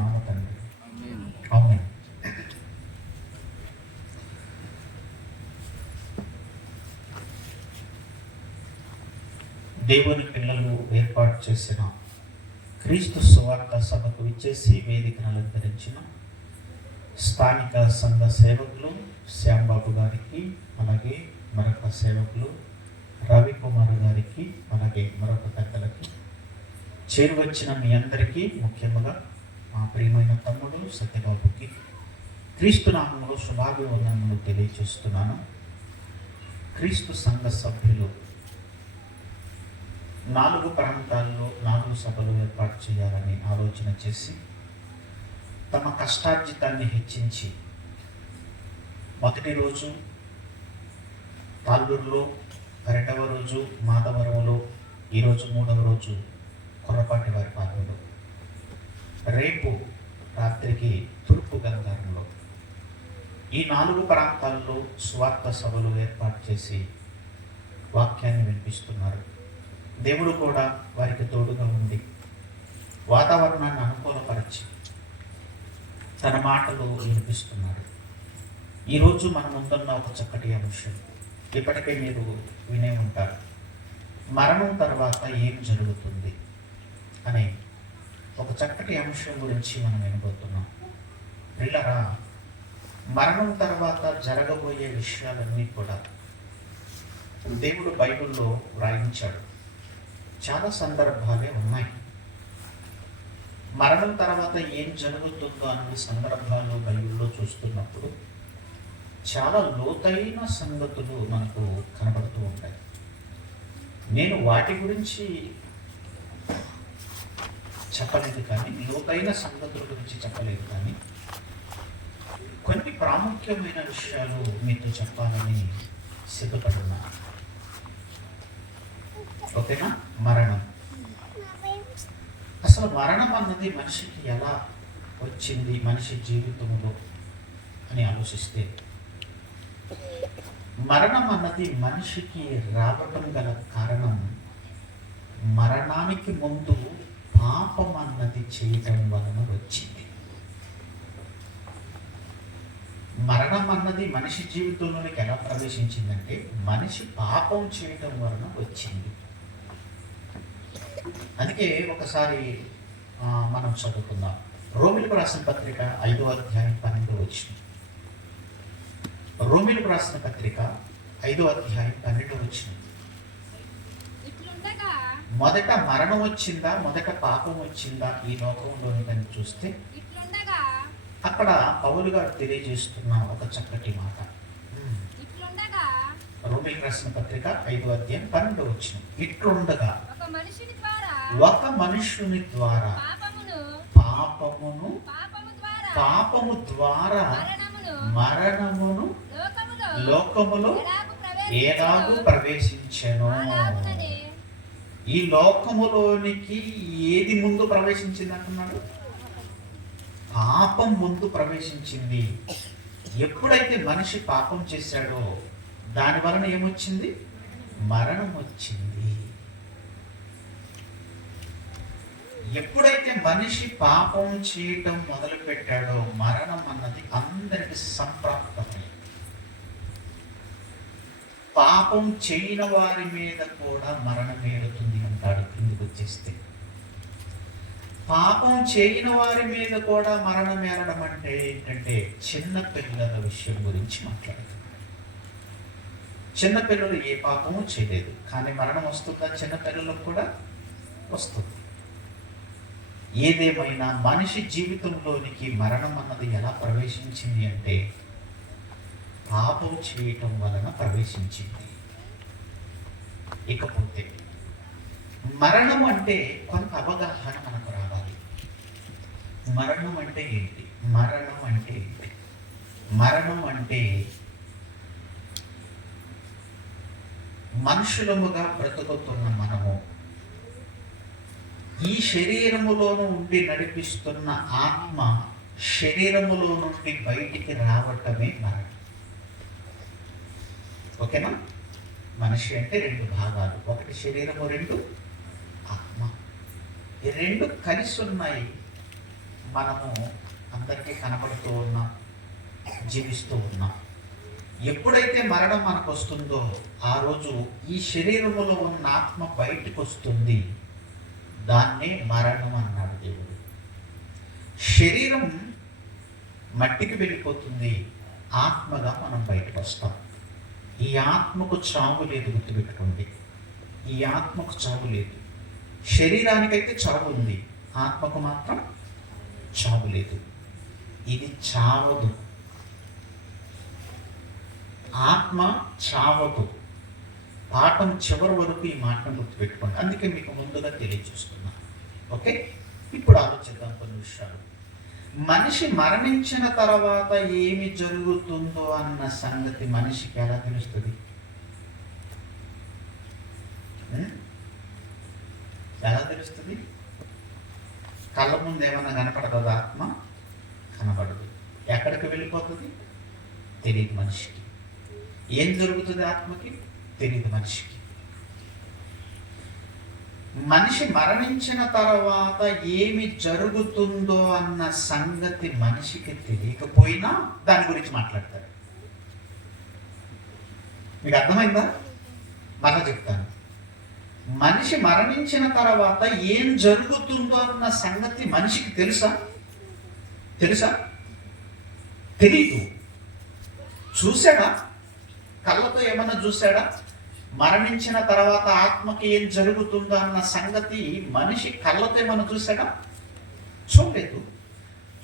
ప్రార్థిస్తున్నాము తండ్రి. ఆమేన్. దేవుని పిల్లలు ఏర్పాటు చేసిన క్రీస్తు సువార్త సభకు ఇచ్చేసి వేదికను అలంకరించిన స్థానిక సంఘ సేవకులు శ్యాంబాబు గారికి, అలాగే మరొక సేవకులు రవికుమార్ గారికి, అలాగే మరొక పెద్దలకి, చేరువచ్చిన మీ అందరికీ, ముఖ్యంగా మా ప్రియమైన తమ్ముడు సత్యబాబుకి క్రీస్తు నామములో శుభాభివందనములు తెలియజేస్తున్నాను. క్రీస్తు సంఘ సభ్యులు 4 ప్రాంతాల్లో 4 సభలు ఏర్పాటు చేయాలని ఆలోచన చేసి తమ కష్టార్జితాన్ని హెచ్చించి మొదటి రోజు తాళ్ళూరులో, 2వ రోజు మాధవరంలో, ఈరోజు 3వ రోజు కొర్రపాటి వారి పాలనలో, రేపు రాత్రికి తూర్పు గంగారంలో ఈ 4 ప్రాంతాల్లో స్వార్థ సభలు ఏర్పాటు చేసి వాక్యాన్ని వినిపిస్తున్నారు. దేవుడు కూడా వారికి తోడుగా ఉండి వాతావరణాన్ని అనుకూలపరిచి తన మాటలు వినిపిస్తున్నాడు. ఈరోజు మన ముందున్న ఒక చక్కటి అంశం ఇప్పటికే మీరు వినే ఉంటారు. మరణం తర్వాత ఏం జరుగుతుంది అనే ఒక చక్కటి అంశం గురించి మనం వినబోతున్నాం. పిల్లరా, మరణం తర్వాత జరగబోయే విషయాలన్నీ కూడా దేవుడు బైబిల్లో వ్రాయించాడు. చాలా సందర్భాలే ఉన్నాయి. మరణం తర్వాత ఏం జరుగుతుందో అనే సందర్భాలు బైబిల్లో చూస్తున్నప్పుడు చాలా లోతైన సంగతులు మనకు కనబడుతూ ఉంటాయి. నేను వాటి గురించి చెప్పలేదు, కానీ లోతైన సంగతుల గురించి చెప్పలేదు, కానీ కొన్ని ప్రాముఖ్యమైన విషయాలు మీతో చెప్పాలని సిద్ధపడున్నాను. ఓకేనా? మరణం, అసలు మరణం అన్నది మనిషికి ఎలా వచ్చింది మనిషి జీవితంలో అని ఆలోచిస్తే, మరణం అన్నది మనిషికి రావటం గల కారణం మరణానికి ముందు పాపం అన్నది చేయటం వలన వచ్చింది. మరణం అన్నది మనిషి జీవితంలోనికి ఎలా ప్రవేశించిందంటే మనిషి పాపం చేయటం వలన వచ్చింది. అందుకే ఒకసారి మనం చదువుకుందాం. రోమిలకు రాసిన పత్రిక 5వ అధ్యాయం 12వ వచనం. రోమిలకు రాసిన పత్రిక 5వ అధ్యాయం 12వ వచనం. మొదట మరణం వచ్చిందా, మొదట పాపం వచ్చిందా ఈ లోకంలోని అని చూస్తే అక్కడ పౌలు గారు తెలియజేస్తున్న ఒక చక్కటి మాట. రోమిలకు రాసిన పత్రిక 5వ అధ్యాయం 12వ వచనం. ఇట్లుండగా ఒక మనుషుని ద్వారా పాపము ద్వారా మరణమును లోకములో ఎలాగూ ప్రవేశించెను. ఈ లోకములోనికి ఏది ముందు ప్రవేశించింది అంటున్నాడు? పాపం ముందు ప్రవేశించింది. ఎప్పుడైతే మనిషి పాపం చేశాడో దాని వలన ఏమొచ్చింది? మరణం వచ్చింది. ఎప్పుడైతే మనిషి పాపం చేయటం మొదలు పెట్టాడో మరణం అన్నది అందరికి సంప్రాప్తమై పాపం చేయని వారి మీద కూడా మరణం ఏడుతుంది అంటాడు. కిందికి వచ్చేస్తే పాపం చేయని వారి మీద కూడా మరణం ఏరడం అంటే ఏంటంటే చిన్న పిల్లల విషయం గురించి మాట్లాడుతున్నాడు. చిన్నపిల్లలు ఏ పాపము చేయలేదు, కానీ మరణం వస్తుందా? చిన్నపిల్లలకు కూడా వస్తుంది. ఏదేమైనా మనిషి జీవితంలోనికి మరణం అన్నది ఎలా ప్రవేశించింది అంటే పాపం చేయటం వలన ప్రవేశించింది. ఇకపోతే మరణం అంటే కొంత అవగాహన మనకు రావాలి. మరణం అంటే ఏంటి? మరణం అంటే ఏంటి? మరణం అంటే మనుషులముగా బ్రతుకుతున్న మనము ఈ శరీరములోను ఉండి నడిపిస్తున్న ఆత్మ శరీరములో నుండి బయటికి రావటమే మరణం. ఓకేనా? మనిషి అంటే 2 భాగాలు, ఒకటి శరీరము, 2 ఆత్మ. ఈ 2 కలిసి ఉన్నాయి. మనము అందరికీ కనబడుతూ ఉన్నాం, జీవిస్తూ ఉన్నాం. ఎప్పుడైతే మరణం మనకు వస్తుందో ఆ రోజు ఈ శరీరంలో ఉన్న ఆత్మ బయటకు వస్తుంది. దాన్నే మరణం అన్నాడు దేవుడు. శరీరం మట్టికి వెళ్ళిపోతుంది, ఆత్మగా మనం బయటకు వస్తాం. ఈ ఆత్మకు చావు లేదు, గుర్తుపెట్టుకోండి. ఈ ఆత్మకు చావు లేదు. శరీరానికైతే చావు ఉంది, ఆత్మకు మాత్రం చావు లేదు. ఇది చావదు, ఆత్మ చావదు. పాఠం చివరి వరకు ఈ మాటను గుర్తుపెట్టుకోండి. అందుకే మీకు ముందుగా తెలియజేస్తున్నా. ఓకే, ఇప్పుడు ఆలోచిద్దాం కొన్ని విషయాలు. మనిషి మరణించిన తర్వాత ఏమి జరుగుతుందో అన్న సంగతి మనిషికి ఎలా తెలుస్తుంది? ఎలా తెలుస్తుంది? కళ్ళ ముందు ఏమన్నా కనపడుతుంది? ఆత్మ కనబడదు. ఎక్కడికి వెళ్ళిపోతుంది తెలియదు మనిషికి. ఏం జరుగుతుంది ఆత్మకి తెలియదు మనిషికి. మనిషి మరణించిన తర్వాత ఏమి జరుగుతుందో అన్న సంగతి మనిషికి తెలియకపోయినా దాని గురించి మాట్లాడతారు. మీకు అర్థమైందా? మళ్ళా చెప్తాను. మనిషి మరణించిన తర్వాత ఏం జరుగుతుందో అన్న సంగతి మనిషికి తెలుసా? తెలీదు. చూశాడా? కళ్ళతో ఏమన్నా చూశాడా? మరణించిన తర్వాత ఆత్మకి ఏం జరుగుతుందో అన్న సంగతి మనిషి కళ్ళతో ఏమన్నా చూశాడా? చూడలేదు.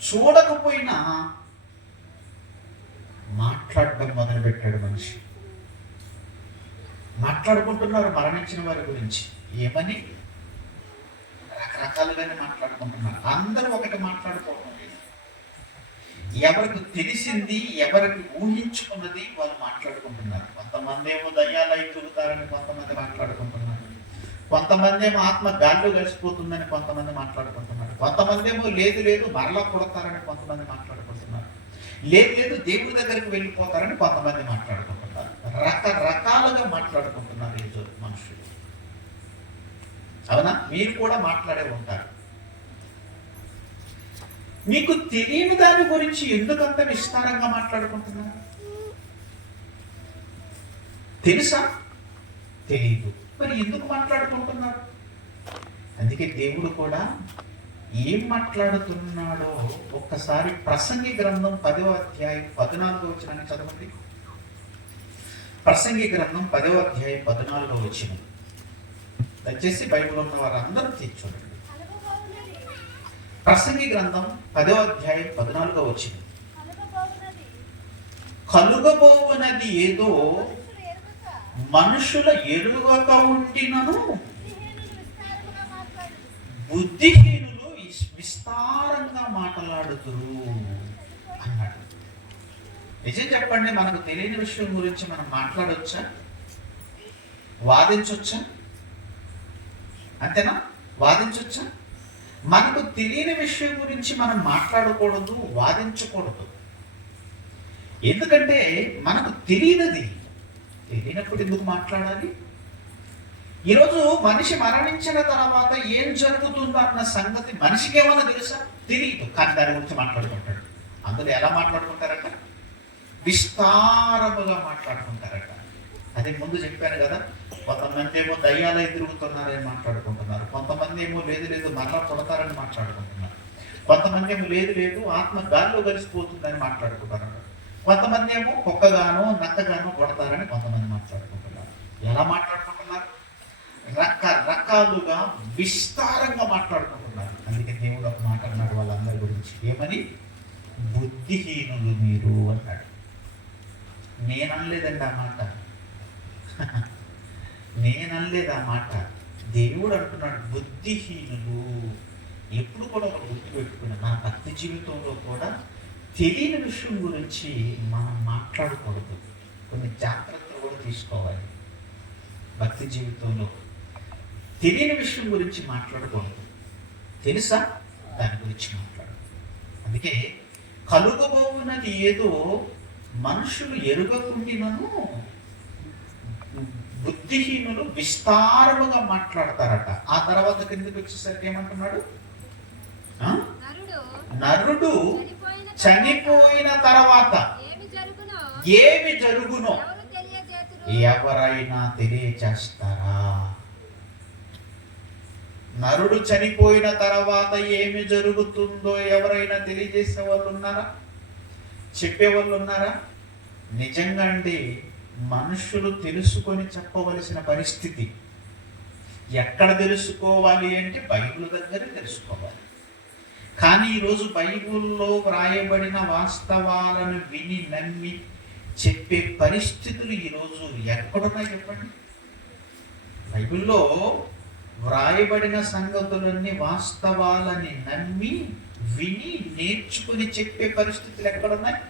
చూడకపోయినా మాట్లాడడం మొదలుపెట్టాడు మనిషి. మాట్లాడుకుంటున్నారు మరణించిన వారి గురించి. ఏమని? రకరకాలుగానే మాట్లాడుకుంటున్నారు. అందరూ ఒకటి మాట్లాడుకోవడం. ఎవరికి తెలిసింది, ఎవరికి ఊహించుకున్నది వాళ్ళు మాట్లాడుకుంటున్నారు. కొంతమంది ఏమో దయ్యాలై తిరుగుతారని కొంతమంది మాట్లాడుకుంటున్నారు. కొంతమంది ఏమో ఆత్మ గాల్లో కలిసిపోతుందని కొంతమంది మాట్లాడుకుంటున్నారు. కొంతమంది ఏమో లేదు మరలా పుడతారని కొంతమంది మాట్లాడుకుంటున్నారు. లేదు దేవుడి దగ్గరికి వెళ్ళిపోతారని కొంతమంది మాట్లాడుకుంటున్నారు. రకరకాలుగా మాట్లాడుకుంటున్నారు ఈ మనుషులు. అవునా? మీరు కూడా మాట్లాడే ఉంటారు. మీకు తెలియని దాని గురించి ఎందుకంత విస్తారంగా మాట్లాడుకుంటున్నారు? తెలుసా? తెలియదు. మరి ఎందుకు మాట్లాడుకుంటున్నారు? అందుకే దేవుడు కూడా ఏం మాట్లాడుతున్నాడో ఒక్కసారి ప్రసంగి గ్రంథం 10వ అధ్యాయం 14వ వచనాన్ని చదవండి. ప్రసంగి గ్రంథం 10వ అధ్యాయం 14వ వచనం. దయచేసి బైబిల్ ఉన్న వారందరూ తీర్చండి. ప్రసంగి గ్రంథం 10వ అధ్యాయం 14వ వచనం. కలుగబోవునది ఏదో మనుషుల ఎరుగక ఉండినను బుద్ధిహీనులు విస్తారంగా మాట్లాడుతురు అన్నాడు. నిజం చెప్పండి, మనకు తెలియని విషయం గురించి మనం మాట్లాడొచ్చా? వాదించొచ్చా? అంతేనా? వాదించొచ్చా? మనకు తెలియని విషయం గురించి మనం మాట్లాడకూడదు, వాదించకూడదు. ఎందుకంటే మనకు తెలియనిది. తెలియనప్పుడు ఎందుకు మాట్లాడాలి? ఈరోజు మనిషి మరణించిన తర్వాత ఏం జరుగుతుందో అన్న సంగతి మనిషికి ఏమన్నా తెలుసా? తెలియదు. కానీ దాని గురించి మాట్లాడుకుంటాడు. అందులో ఎలా మాట్లాడుకుంటారట? విస్తారముగా మాట్లాడుకుంటారట. అదే ముందు చెప్పాను కదా, కొంతమంది ఏమో దయ్యాలే తిరుగుతున్నారని మాట్లాడుకుంటున్నారు. కొంతమంది ఏమో లేదు మరలా పుడతారని మాట్లాడుకుంటున్నారు. కొంతమంది ఏమో లేదు ఆత్మ గాల్లో కలిసిపోతుందని మాట్లాడుకుంటున్నారు. కొంతమంది ఏమో కుక్కగానో నక్కగానో కొడతారని కొంతమంది మాట్లాడుకుంటున్నారు. ఎలా మాట్లాడుకుంటున్నారు? రకరకాలుగా విస్తారంగా మాట్లాడుకుంటున్నారు. అందుకే దేవుడు ఒక మాట అన్నాడు వాళ్ళందరి గురించి. ఏమని? బుద్ధిహీనులు మీరు అన్నాడు. నేననలేదండి ఆ మాట. నేననలేదు ఆ మాట. దేవుడు అంటున్నాడు బుద్ధిహీనులు. ఎప్పుడు కూడా ఒక గుర్తు పెట్టుకుని మన భక్తి జీవితంలో కూడా తెలియని విషయం గురించి మనం మాట్లాడకూడదు. కొన్ని జాగ్రత్తలు కూడా తీసుకోవాలి. భక్తి జీవితంలో తెలియని విషయం గురించి మాట్లాడకూడదు. తెలుసా? దాని గురించి మాట్లాడదు. అందుకే కలుగబోవున్నది ఏదో మనుషులు ఎరుగకుండినను బుద్ధిహీనులు విస్తారముగా మాట్లాడతారట. ఆ తర్వాత కిందకి వచ్చేసరికి ఏమంటున్నాడు? నరుడు చనిపోయిన తర్వాత ఏమి జరుగునో ఎవరైనా తెలియచేస్తారా? నరుడు చనిపోయిన తర్వాత ఏమి జరుగుతుందో ఎవరైనా తెలియజేసే వాళ్ళు ఉన్నారా? చెప్పేవాళ్ళు ఉన్నారా? నిజంగా అండి, మనుషులు తెలుసుకొని చెప్పవలసిన పరిస్థితి. ఎక్కడ తెలుసుకోవాలి అంటే బైబిల్ దగ్గర తెలుసుకోవాలి. కానీ ఈరోజు బైబిల్లో వ్రాయబడిన వాస్తవాలను విని నమ్మి చెప్పే పరిస్థితులు ఈరోజు ఎక్కడున్నాయి చెప్పండి? బైబిల్లో వ్రాయబడిన సంగతులన్నీ వాస్తవాలని నమ్మి విని నేర్చుకుని చెప్పే పరిస్థితులు ఎక్కడున్నాయి?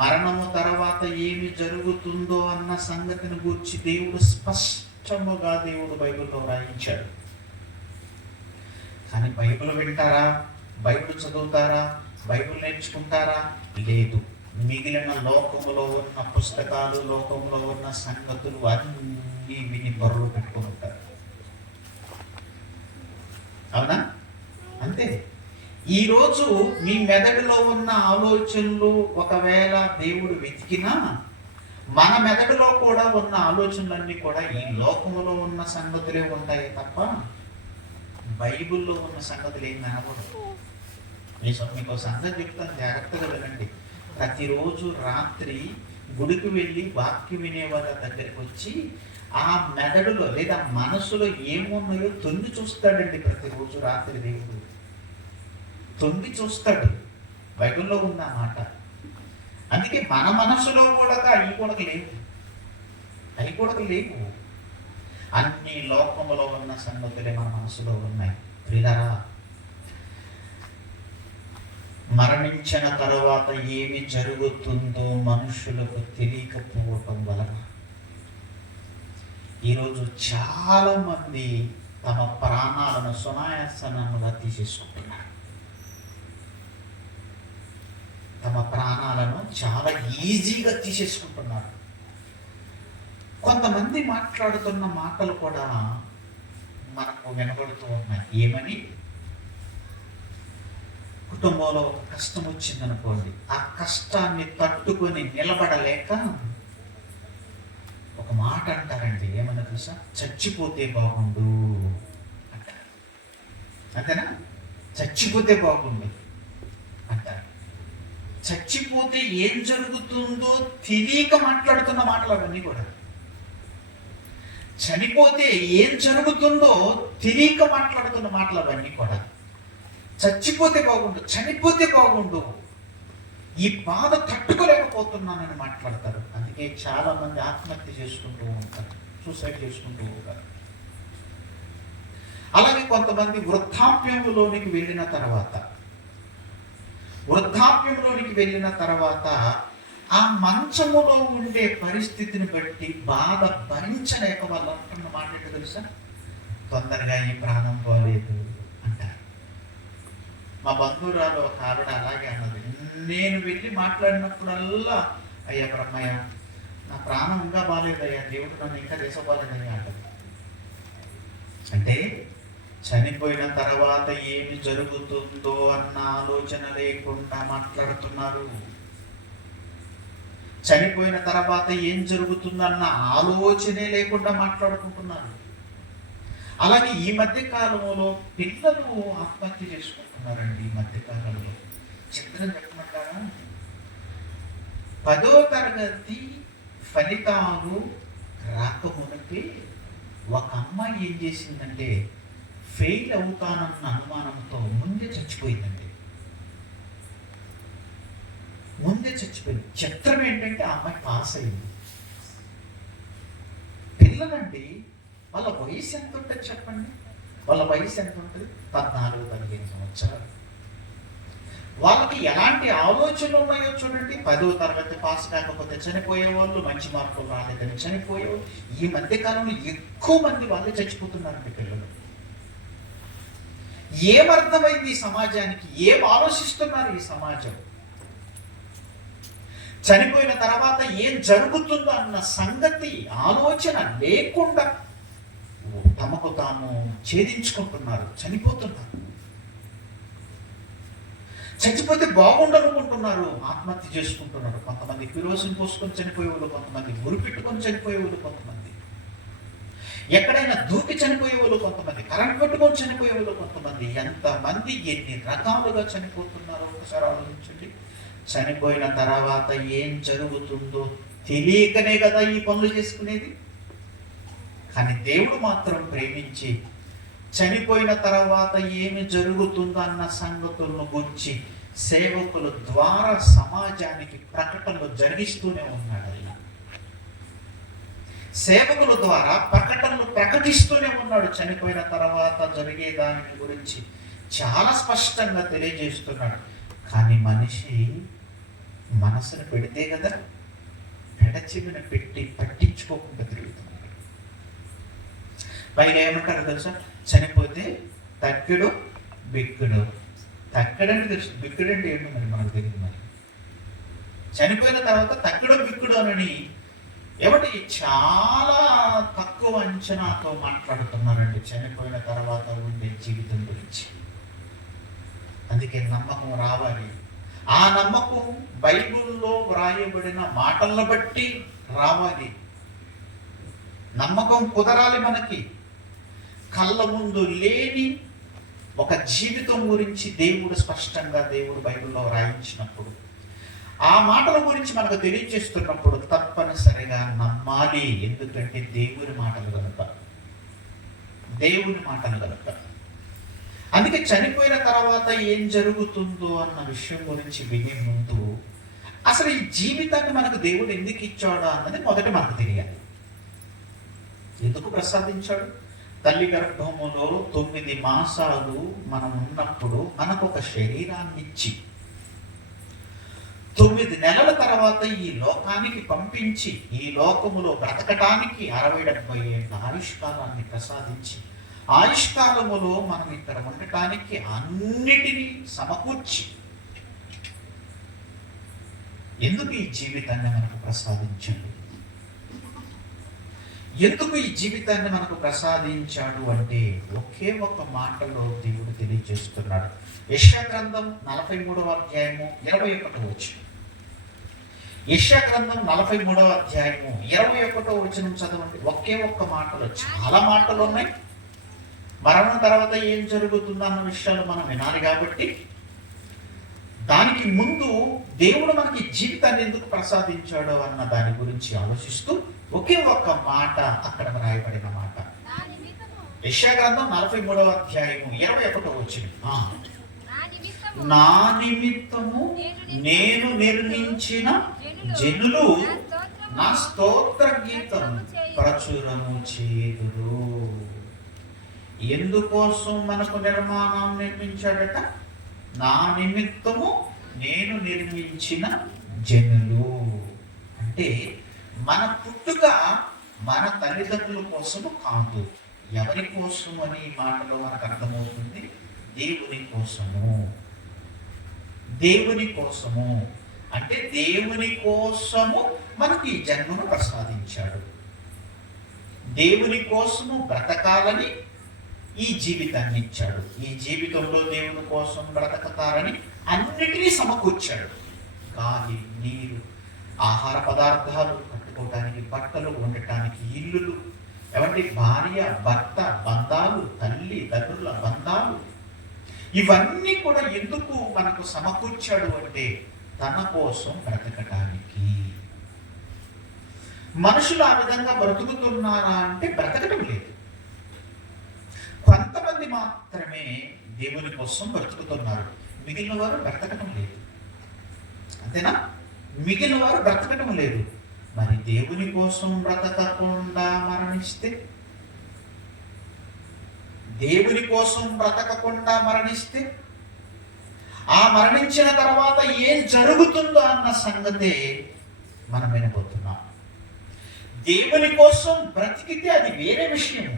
మరణము తర్వాత ఏమి జరుగుతుందో అన్న సంగతిని గురించి దేవుడు స్పష్టముగా బైబిల్లో వ్రాయించాడు. కానీ బైబిల్ వింటారా? బైబిల్ చదువుతారా? బైబిల్ నేర్చుకుంటారా? లేదు. మిగిలిన లోకములో ఉన్న పుస్తకాలు, లోకంలో ఉన్న సంగతులు అన్నీ విని బరువు పెట్టుకుని ఉంటారు. అవునా? అంతే. ఈరోజు మీ మెదడులో ఉన్న ఆలోచనలు ఒకవేళ దేవుడు వెతికినా, మన మెదడులో కూడా ఉన్న ఆలోచనలన్నీ కూడా ఈ లోకములో ఉన్న సంగతులే ఉంటాయి తప్ప బైబిల్లో ఉన్న సంగతులు ఏం కనబడదు. మీకు సంగతి చెప్తాను, జాగ్రత్తగా వినండి. ప్రతిరోజు రాత్రి గుడికి వెళ్ళి వాక్యం వినే వాళ్ళ దగ్గరికి వచ్చి ఆ మెదడులో లేదా మనసులో ఏమున్నాయో తొంగి చూస్తాడండి. ప్రతిరోజు రాత్రి దేవుడు తొంగి చూస్తాడు. బైబిల్లో ఉన్న మాట. అందుకే మన మనసులో కూడా అవి కూడా లేవు. అన్ని లోకములో ఉన్న సంగతులే మన మనసులో ఉన్నాయి. ప్రియులారా, మరణించిన తరువాత ఏమి జరుగుతుందో మనుషులకు తెలియకపోవటం వలన ఈరోజు చాలా మంది తమ ప్రాణాలను సునాయాసనంగా తీసేసుకుంటున్నారు. తమ ప్రాణాలను చాలా ఈజీగా తీసేసుకుంటున్నారు. కొంతమంది మాట్లాడుతున్న మాటలు కూడా మనకు వినబడుతూ ఉన్నాయి. ఏమని? కుటుంబంలో ఒక కష్టం వచ్చిందనుకోండి, ఆ కష్టాన్ని తట్టుకొని నిలబడలేక ఒక మాట అంటారండి. ఏమన్నా తెలుసా? చచ్చిపోతే బాగుండు అంటారు. అంతేనా? చచ్చిపోతే బాగుండు అంటారు. చచ్చిపోతే ఏం జరుగుతుందో తెలియక మాట్లాడుతున్న మాటలు అవన్నీ కూడా. చనిపోతే ఏం జరుగుతుందో తెలియక మాట్లాడుతున్న మాటలు అవన్నీ కూడా. చచ్చిపోతే బాగుండు, చనిపోతే బాగుండు, ఈ బాధ తట్టుకోలేకపోతున్నానని మాట్లాడతారు. అందుకే చాలా మంది ఆత్మహత్య చేసుకుంటూ ఉంటారు, సూసైడ్ చేసుకుంటూ ఉంటారు. అలాగే కొంతమంది వృద్ధాప్యంలోనికి వెళ్ళిన తర్వాత ఆ మంచములో ఉండే పరిస్థితిని బట్టి బాధ భరించలేక వాళ్ళు అంటున్న మాట ఏంటో తెలుసా? తొందరగా ఈ ప్రాణం పోలేదు అంటారు. మా బంధువురాలు ఒక ఆవిడ అలాగే అన్నది. నేను వెళ్ళి మాట్లాడినప్పుడల్లా, అయ్యా బ్రహ్మయ్య, నా ప్రాణం ఇంకా బాగాలేదయ్యా, దేవుడు నన్ను ఇంకా దేశపోలేదయ్యా అంటది. అంటే చనిపోయిన తర్వాత ఏమి జరుగుతుందో అన్న ఆలోచన లేకుండా మాట్లాడుతున్నారు. చనిపోయిన తర్వాత ఏం జరుగుతుందన్న ఆలోచనే లేకుండా మాట్లాడుకుంటున్నారు. అలాగే ఈ మధ్య కాలంలో పిల్లలు ఆత్మహత్య చేసుకుంటున్నారండి. ఈ మధ్య కాలంలో చిత్రం చెప్పమంటారా? 10వ తరగతి ఫలితాలు రాకమునిపే ఒక అమ్మాయి ఏం చేసిందంటే, ఫెయిల్ అవుతానన్న అనుమానంతో ముందే చచ్చిపోయింది. చిత్రం ఏంటంటే ఆ అమ్మాయి పాస్ అయింది. పిల్లలండి, వాళ్ళ వయసు ఎంత ఉంటుంది చెప్పండి? వాళ్ళ వయసు ఎంత ఉంటుంది? 14-15 సంవత్సరాలు. వాళ్ళకి ఎలాంటి ఆలోచనలు ఉన్నాయో చూడండి. 10వ తరగతి పాస్ కాకపోతే చనిపోయేవాళ్ళు, మంచి మార్కులు రాలేదని చనిపోయేవాళ్ళు. ఈ మధ్య కాలంలో ఎక్కువ మంది వాళ్ళే చచ్చిపోతున్నారండి పిల్లలు. ఏమర్థమైంది ఈ సమాజానికి? ఏం ఆలోచిస్తున్నారు ఈ సమాజం? చనిపోయిన తర్వాత ఏం జరుగుతుందో అన్న సంగతి ఆలోచన లేకుండా తమకు తాము ఛేదించుకుంటున్నారు, చనిపోతున్నారు. చచ్చిపోతే బాగుండనుకుంటున్నారు, ఆత్మహత్య చేసుకుంటున్నారు. కొంతమంది కిరోసిన్ పోసుకొని చనిపోయేవాళ్ళు, కొంతమంది ఉరి పెట్టుకొని చనిపోయేవాళ్ళు, కొంతమంది ఎక్కడైనా దూకి చనిపోయేవాళ్ళు, కొంతమంది కరెంట్ పెట్టుకొని చనిపోయేవాళ్ళు, కొంతమంది ఎంతమంది ఎన్ని రకాలుగా చనిపోతున్నారో ఒకసారి ఆలోచించండి. చనిపోయిన తర్వాత ఏం జరుగుతుందో తెలియకనే కదా ఈ పనులు చేసుకునేది. కానీ దేవుడు మాత్రం ప్రేమించి చనిపోయిన తర్వాత ఏమి జరుగుతుందో అన్న సంగతులను గురించి సేవకుల ద్వారా సమాజానికి ప్రకటనలు జరిగిస్తూనే ఉన్నాడు. ఆయన సేవకుల ద్వారా ప్రకటనలు ప్రకటిస్తూనే ఉన్నాడు. చనిపోయిన తర్వాత జరిగే దాని గురించి చాలా స్పష్టంగా తెలియజేస్తున్నాడు. కానీ మనిషి మనసును పెడితే కదా పెడచెవిన పెట్టి పట్టించుకోకుండా తిరుగుతున్నాడు. పైగా ఏమంటారు తెలుసా, చనిపోతే తక్కెడు బిక్కుడు. తక్కెడంటే తెలుసు, బిక్కుడు అంటే ఏంటో మరి మనకు తెలియదు. మరి చనిపోయిన తర్వాత తక్కెడు బిక్కుడు అని ఏమంటే చాలా తక్కువ అంచనాతో మాట్లాడుతున్నారండి చనిపోయిన తర్వాత ఉండే జీవితం గురించి. అందుకే నమ్మకం రావాలి. ఆ నమ్మకం బైబిల్లో వ్రాయబడిన మాటలను బట్టి రావాలి. నమ్మకం కుదరాలి మనకి. కళ్ళ ముందు లేని ఒక జీవితం గురించి దేవుడు బైబిల్లో రాయించినప్పుడు, ఆ మాటల గురించి మనకు తెలియజేస్తున్నప్పుడు తప్పనిసరిగా నమ్మాలి. ఎందుకంటే దేవుని మాటలు కనుక. అందుకే చనిపోయిన తర్వాత ఏం జరుగుతుందో అన్న విషయం గురించి వినే ముందు అసలు ఈ జీవితాన్ని మనకు దేవుడు ఎందుకు ఇచ్చాడో అన్నది మొదట మనకు తెలియాలి. ఎందుకు ప్రసాదించాడు? తల్లి గర్భములో 9 మాసాలు మనం ఉన్నప్పుడు మనకు ఒక శరీరాన్ని ఇచ్చి 9 నెలల తర్వాత ఈ లోకానికి పంపించి ఈ లోకములో బ్రతకటానికి 60-70 ఏళ్ళ ఆయుష్కాలాన్ని ప్రసాదించి ఆయుష్కాలములో మనం ఇక్కడ ఉండటానికి అన్నిటినీ సమకూర్చి ఎందుకు ఈ జీవితాన్ని మనకు ప్రసాదించాడు? ఎందుకు ఈ జీవితాన్ని మనకు ప్రసాదించాడు అంటే ఒకే ఒక మాటలో దేవుడు తెలియజేస్తున్నాడు. యెషయా గ్రంథం 43వ అధ్యాయము 21వ వచనం. యెషయా గ్రంథం 43వ అధ్యాయము 21వ వచనం చదవండి. ఒకే ఒక్క మాటలో, చాలా మాటలు ఉన్నాయి. మరణం తర్వాత ఏం జరుగుతుందో అన్న విషయాలు మనం వినాలి కాబట్టి దానికి ముందు దేవుడు మనకి జీవితాన్ని ఎందుకు ప్రసాదించాడో అన్న దాని గురించి ఆలోచిస్తూ ఒకే ఒక్క మాట అక్కడ రాయబడిన మాట. యెషయా గ్రంథం 43వ అధ్యాయము 21వ వచనం. నా నిమిత్తము నేను నిర్మించిన జనులు నా స్తోత్ర గీతం ప్రచురము చేయుదురు. ఎందుకోసం మనకు నిర్మాణం నిర్మించాడట? నా నిమిత్తము నేను నిర్మించిన జనులు. అంటే మన పుట్టుక మన తల్లిదండ్రుల కోసము కాదు. ఎవరి కోసం అని ఈ మాటలో మనకు అర్థమవుతుంది? దేవుని కోసము. దేవుని కోసము అంటే దేవుని కోసము మనకు ఈ జన్మను ప్రసాదించాడు. దేవుని కోసము బ్రతకాలని ఈ జీవితాన్ని ఇచ్చాడు. ఈ జీవితంలో దేవుని కోసం బ్రతకతారని అన్నిటినీ సమకూర్చాడు. గాలి, నీరు, ఆహార పదార్థాలు, కట్టుకోవటానికి బట్టలు, ఉండటానికి ఇల్లులు, ఎవరి భార్య భర్త బంధాలు, తల్లి తండ్రుల బంధాలు, ఇవన్నీ కూడా ఎందుకు మనకు సమకూర్చాడు అంటే తన కోసం బ్రతకటానికి. మనుషులు ఆ విధంగా బ్రతుకుతున్నారా అంటే బ్రతకటం లేదు. కొంతమంది మాత్రమే దేవుని కోసం బ్రతుకుతున్నారు, మిగిలిన వారు బ్రతకటం లేదు. అంతేనా? మిగిలిన వారు బ్రతకటం లేదు. మరి దేవుని కోసం బ్రతకకుండా మరణిస్తే, దేవుని కోసం బ్రతకకుండా మరణిస్తే ఆ మరణించిన తర్వాత ఏం జరుగుతుందో అన్న సంగతే మనం వినబోతున్నాం. దేవుని కోసం బ్రతికితే అది వేరే విషయము.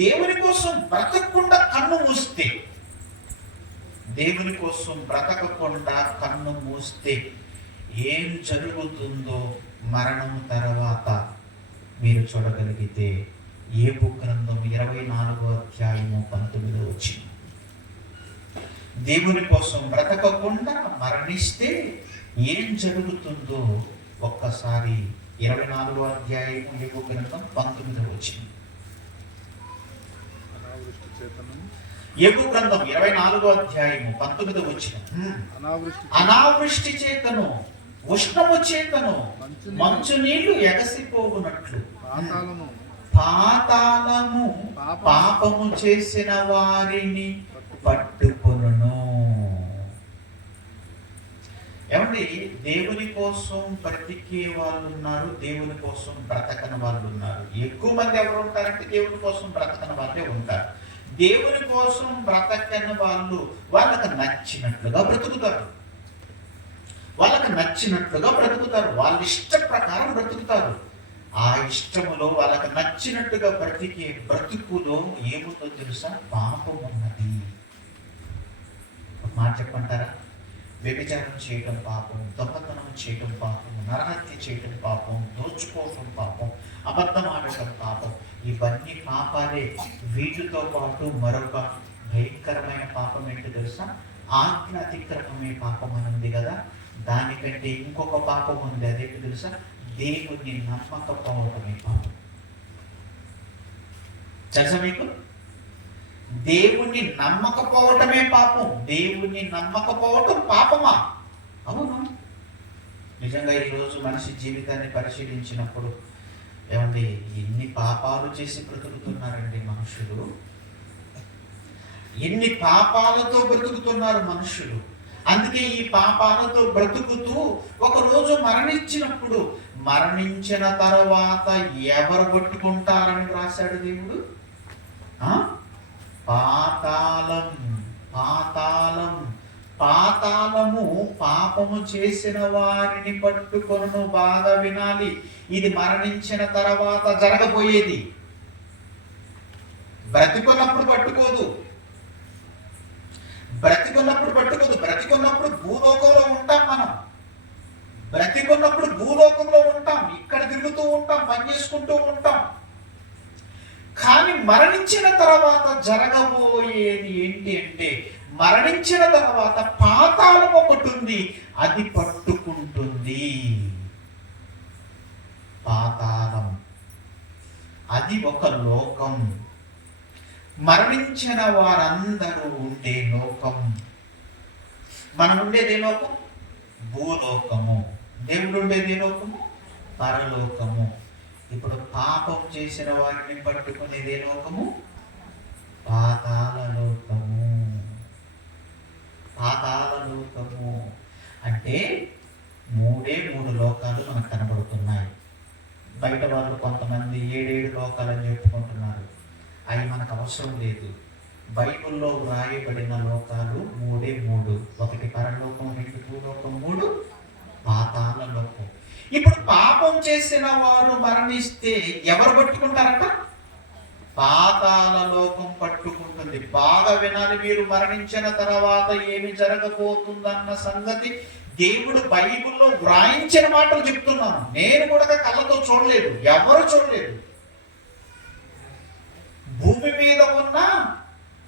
దేవుని కోసం బ్రతకకుండా కన్ను మూస్తే, దేవుని కోసం బ్రతకకుండా కన్ను మూస్తే ఏం జరుగుతుందో మరణం తర్వాత మీరు చూడగలిగితే యోబు గ్రంథం 24వ అధ్యాయము 19వ వచనం. దేవుని కోసం బ్రతకకుండా మరణిస్తే ఏం జరుగుతుందో ఒక్కసారి 24వ అధ్యాయం యోబు గ్రంథం 19వ వచనం. యోబు గ్రంథం 24వ అధ్యాయం 19వ వచనం. అనావృష్టి చేతను ఉష్ణము చేతను మంచు నీళ్లు ఎగసిపోవునట్లు పాతాళము పాపము చేసిన వారిని పట్టుకొనును. ఏమండి, దేవుని కోసం బ్రతికే వాళ్ళు ఉన్నారు, దేవుని కోసం బ్రతకని వాళ్ళు ఉన్నారు. ఎక్కువ మంది ఎవరు ఉంటారంటే దేవుని కోసం బ్రతకని వాళ్ళే ఉంటారు. దేవుని కోసం బ్రతకని వాళ్ళు వాళ్ళకి నచ్చినట్లుగా బ్రతుకుతారు, వాళ్ళకి నచ్చినట్లుగా బ్రతుకుతారు, వాళ్ళ ఇష్ట ప్రకారం బ్రతుకుతారు. ఆ ఇష్టములో వాళ్ళకి నచ్చినట్టుగా బ్రతికే బ్రతుకులో ఏముందో తెలుసా? పాపం ఉన్నది. మాట చెప్పంటారా? వ్యభిచారం చేయటం పాపం, దొంగతనం చేయటం పాపం, నరహత్య చేయటం పాపం, దోచుకోవటం పాపం, అబద్ధం ఆడటం పాపం. ఇవన్నీ పాపాలే. వీటితో పాటు మరొక భయంకరమైన పాపం ఏంటో తెలుసా? ఆజ్ఞ అతిక్రమమే పాపం అని ఉంది కదా, దానికంటే ఇంకొక పాపం ఉంది. అదేంటో తెలుసా? దేవుణ్ణి నమ్మకపోవటమే పాపం. తెలుసా మీకు? దేవుణ్ణి నమ్మకపోవటమే పాపం. దేవుణ్ణి నమ్మకపోవటం పాపమా? అవును. నిజంగా ఈరోజు మనిషి జీవితాన్ని పరిశీలించినప్పుడు ఏమండి, ఎన్ని పాపాలు చేసి బ్రతుకుతున్నారండి మనుషులు, ఎన్ని పాపాలతో బ్రతుకుతున్నారు మనుషులు. అందుకే ఈ పాపాలతో బ్రతుకుతూ ఒకరోజు మరణించినప్పుడు మరణించిన తర్వాత ఎవరు పట్టుకుంటారని రాశాడు దేవుడు? పాతాళం, పాతాళం, పాతాళము పాపము చేసిన వారిని పట్టుకొను. బాగా వినాలి, ఇది మరణించిన తర్వాత జరగబోయేది. బ్రతికున్నప్పుడు పట్టుకోదు, బ్రతికున్నప్పుడు పట్టుకోదు. బ్రతికున్నప్పుడు భూలోకంలో ఉంటాం మనం, బ్రతికున్నప్పుడు భూలోకంలో ఉంటాం, ఇక్కడ తిరుగుతూ ఉంటాం, పని చేసుకుంటూ ఉంటాం. కానీ మరణించిన తర్వాత జరగబోయేది ఏంటి అంటే, మరణించిన తర్వాత పాతాళం ఒకటి ఉంది, అది పట్టుకుంటుంది. పాతాళం అది ఒక లోకం, మరణించిన వారందరూ ఉండే లోకం. మనం ఉండేదే లోకం భూలోకము, దేవుడు ఉండేదే లోకము పరలోకము. ఇప్పుడు పాపం చేసిన వారిని పట్టుకునేదే లోకము పాతాళ లోకము. పాతాళ లోకము అంటే మూడే మూడు లోకాలు మనకు కనబడుతున్నాయి. బయట వాళ్ళు కొంతమంది 7 లోకాలని చెప్పుకుంటున్నారు. అవి మనకు అవసరం లేదు. బైబిల్లో వ్రాయబడిన లోకాలు మూడే మూడు. ఒకటి పరలోకం, 2 భూలోకం, 3 పాతాళ లోకం. ఇప్పుడు పాపం చేసిన వారు మరణిస్తే ఎవరు పట్టుకుంటారట? పాతాళ లోకం పట్టుకుంటుంది. బాగా వినాలి మీరు, మరణించిన తర్వాత ఏమి జరగబోతుందన్న సంగతి దేవుడు బైబిల్లో వ్రాయించిన మాటలు చెప్తున్నాను. నేను కూడా కళ్ళతో చూడలేదు, ఎవరు చూడలేదు. భూమి మీద ఉన్న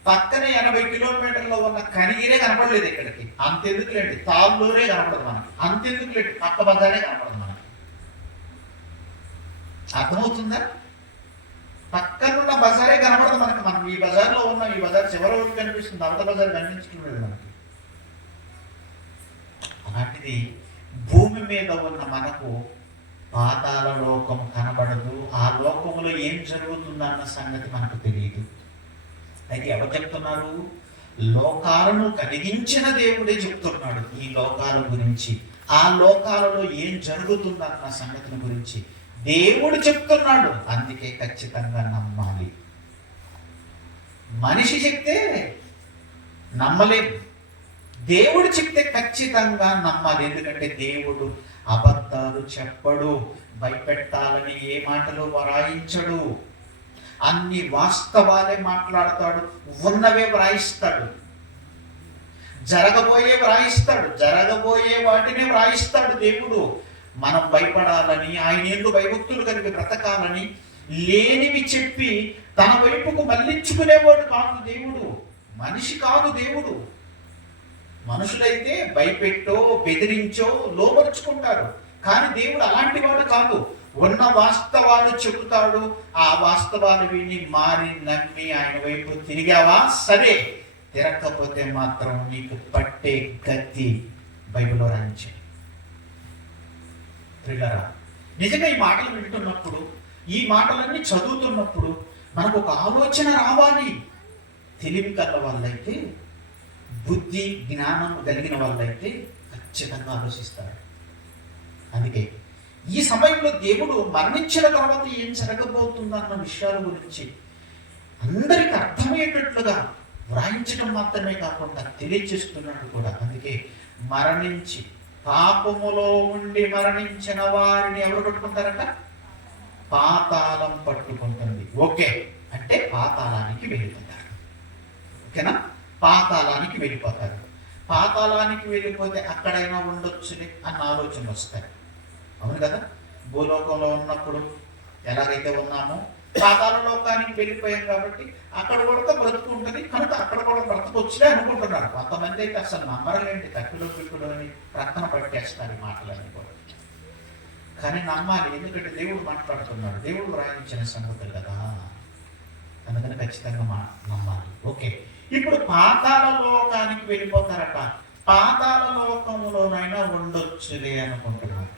పక్కనే 80 కిలోమీటర్లో ఉన్న కనిగిరే కనపడలేదు ఇక్కడికి. అంతెందుకులేండి, తాళ్ళూరే కనపడదు మనకి, అంతెందుకులేండి పక్క బజారే కనపడదు మనకి. అర్థమవుతుందా? పక్కనున్న బజారే కనపడదు మనకి. మనం ఈ బజార్లో ఉన్నాం, ఈ బజార్ చివరి వరకు కనిపిస్తుంది, అవత బజార్ కనిపించట్లేదు మనకి. అలాంటిది భూమి మీద ఉన్న మనకు పాతాళ లోకం కనబడదు. ఆ లోకములో ఏం జరుగుతుందన్న సంగతి మనకు తెలియదు. అయితే ఎవరు చెప్తున్నారు? లోకాలను కలిగించిన దేవుడే చెప్తున్నాడు ఈ లోకాల గురించి. ఆ లోకాలలో ఏం జరుగుతుందన్న సంగతిని గురించి దేవుడు చెప్తున్నాడు. అందుకే ఖచ్చితంగా నమ్మాలి. మనిషి చెప్తే నమ్మలేదు, దేవుడు చెప్తే ఖచ్చితంగా నమ్మాలి. ఎందుకంటే దేవుడు అబద్ధాలు చెప్పడు, భయపెట్టాలని ఏ మాటలు వ్రాయించడు, అన్ని వాస్తవాలే మాట్లాడతాడు, ఉన్నవే వ్రాయిస్తాడు, జరగబోయే వ్రాయిస్తాడు, జరగబోయే వాటినే వ్రాయిస్తాడు దేవుడు. మనం భయపడాలని, ఆయన యందు భయభక్తులు కలిగి బ్రతకాలని లేనివి చెప్పి తన వైపుకు మళ్లించుకునేవాడు కాదు దేవుడు, మనిషి కాదు దేవుడు. మనుషులైతే భయపెట్టో బెదిరించో లోపరుచుకుంటారు, కానీ దేవుడు అలాంటి వాడు కాదు. ఉన్న వాస్తవాలు చెబుతాడు. ఆ వాస్తవాలు విని మారి నమ్మి ఆయన వైపు తిరిగావా సరే, తిరగకపోతే మాత్రం నీకు పట్టే గతి బైబిల్లో రాయించే. నిజంగా ఈ మాటలు వింటున్నప్పుడు, ఈ మాటలన్నీ చదువుతున్నప్పుడు మనకు ఒక ఆలోచన రావాలి. తెలివి కల వాళ్ళైతే, బుద్ధి జ్ఞానం కలిగిన వాళ్ళైతే ఖచ్చితంగా ఆలోచిస్తారు. అందుకే ఈ సమయంలో దేవుడు మరణించిన తర్వాత ఏం జరగబోతుందన్న విషయాల గురించి అందరికి అర్థమయ్యేటట్లుగా వ్రాయించడం మాత్రమే కాకుండా తెలియజేస్తున్నాడు కూడా. అందుకే మరణించి పాపములో ఉండి మరణించిన వారిని ఎవరు పట్టుకుంటారట? పాతాళం పట్టుకుంటుంది. ఓకే అంటే పాతాళానికి వెళ్ళిపోతారు. ఓకేనా? పాతాళానికి వెళ్ళిపోతారు. పాతాళానికి వెళ్ళిపోతే అక్కడైనా ఉండొచ్చుని అన్న ఆలోచన వస్తాయి. అవును కదా? భూలోకంలో ఉన్నప్పుడు ఎలాగైతే ఉన్నామో పాతాళ లోకానికి వెళ్ళిపోయాం కాబట్టి అక్కడ కూడా బ్రతుకుంటుంది కనుక అక్కడ కూడా బ్రతకొచ్చులే అనుకుంటున్నారు. కొంతమంది అయితే అసలు నమ్మరలేంటి, తక్కువలో పిక్కులో అని ప్రక్కన పట్టేస్తారు ఈ మాటలన్నీ కూడా. కానీ నమ్మాలి, ఎందుకంటే దేవుడు మాట్లాడుతున్నాడు, దేవుడు రాయించిన సంగతులు కదా, అందుకని ఖచ్చితంగా నమ్మాలి. ఓకే, ఇప్పుడు పాతాళ లోకానికి వెళ్ళిపోతారట. పాతాళ లోకంలోనైనా ఉండొచ్చులే అనుకుంటున్నారు.